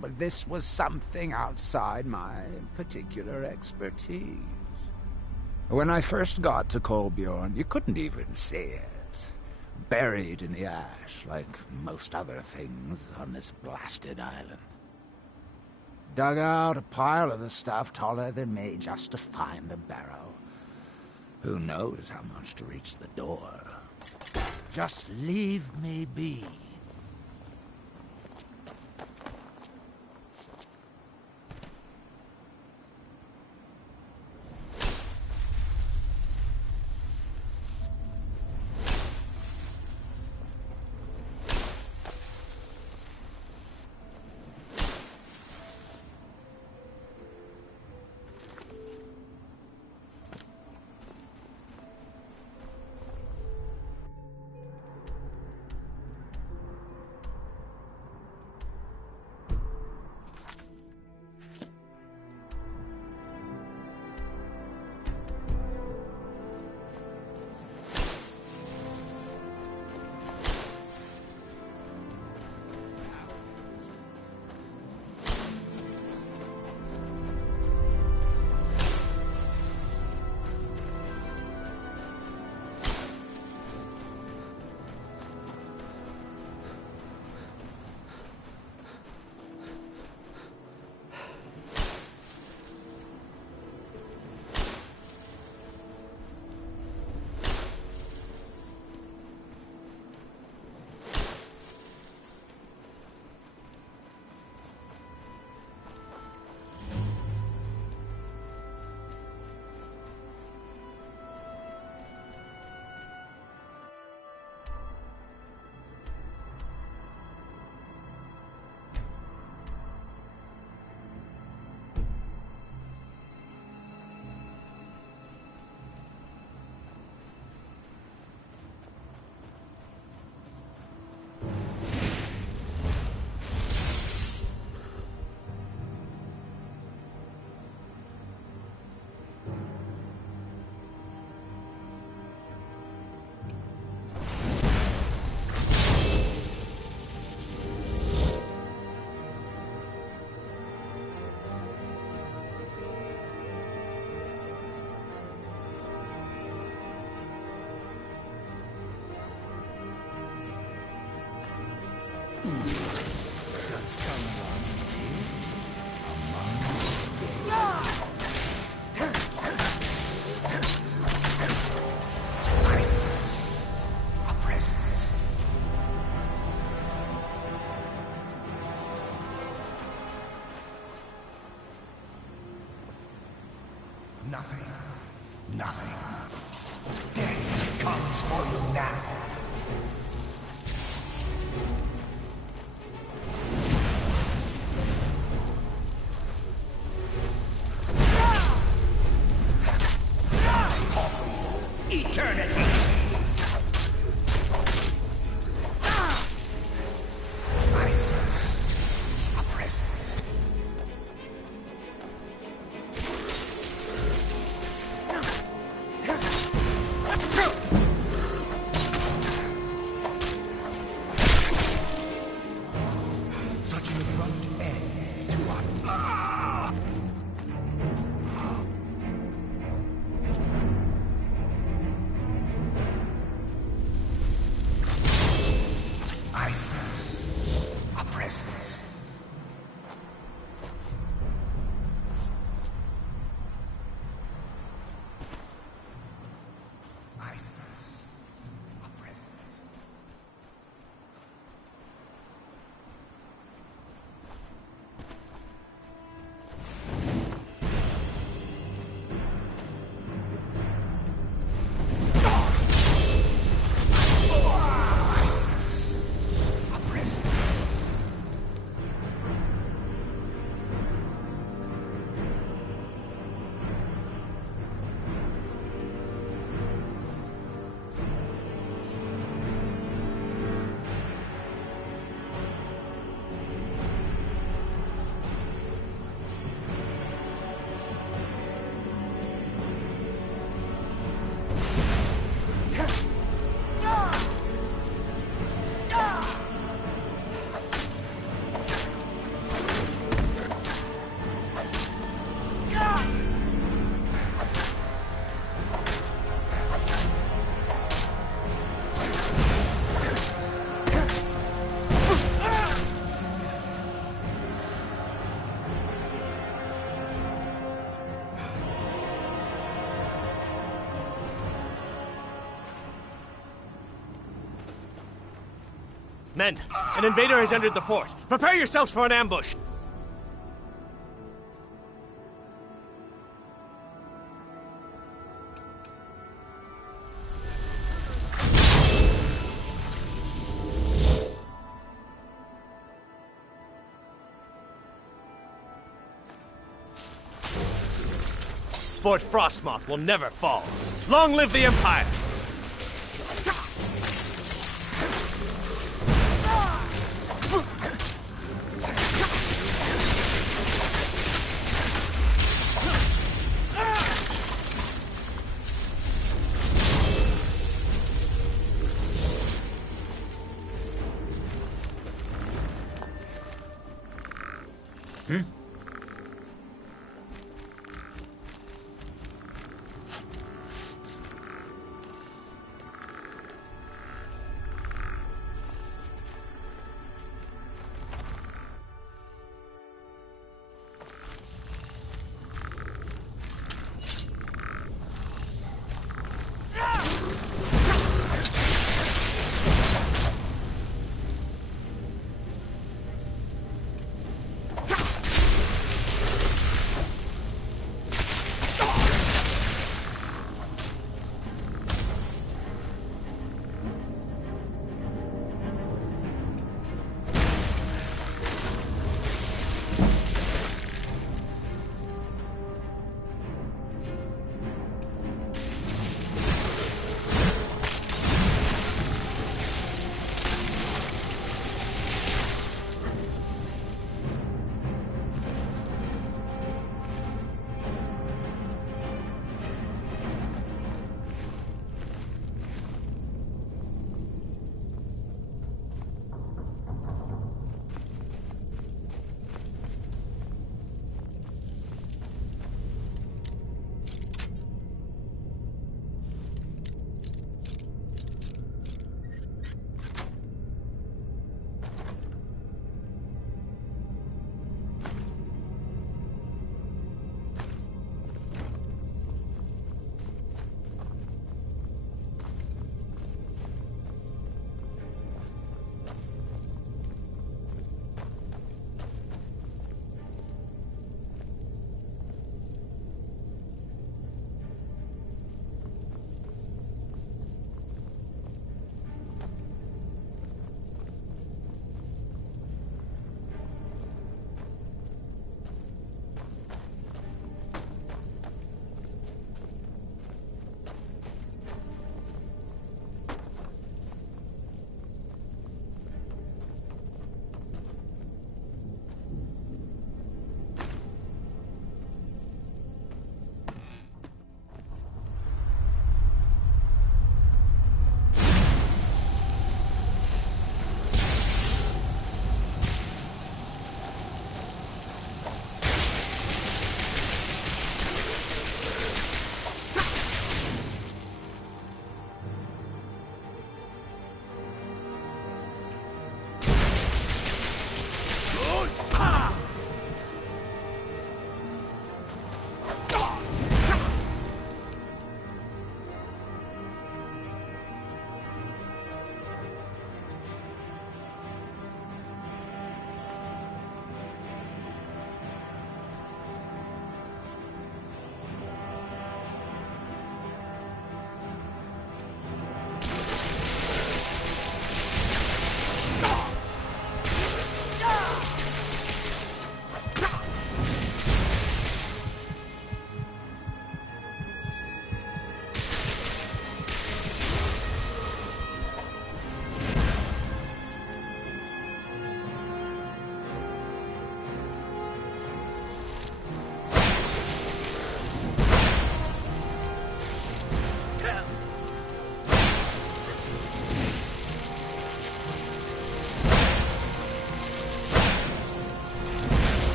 But this was something outside my particular expertise. When I first got to Kolbjorn, you couldn't even see it. Buried in the ash, like most other things on this blasted island. Dug out a pile of the stuff taller than me just to find the barrow. Who knows how much to reach the door. Just leave me be. Nothing. Nothing. Death comes for you now. Eternity! I sense a presence. Such an abrupt end to our... I sense a presence. I sense a presence. I sense a presence. Men, an invader has entered the fort. Prepare yourselves for an ambush. Fort Frostmoth will never fall. Long live the Empire!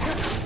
Fuck!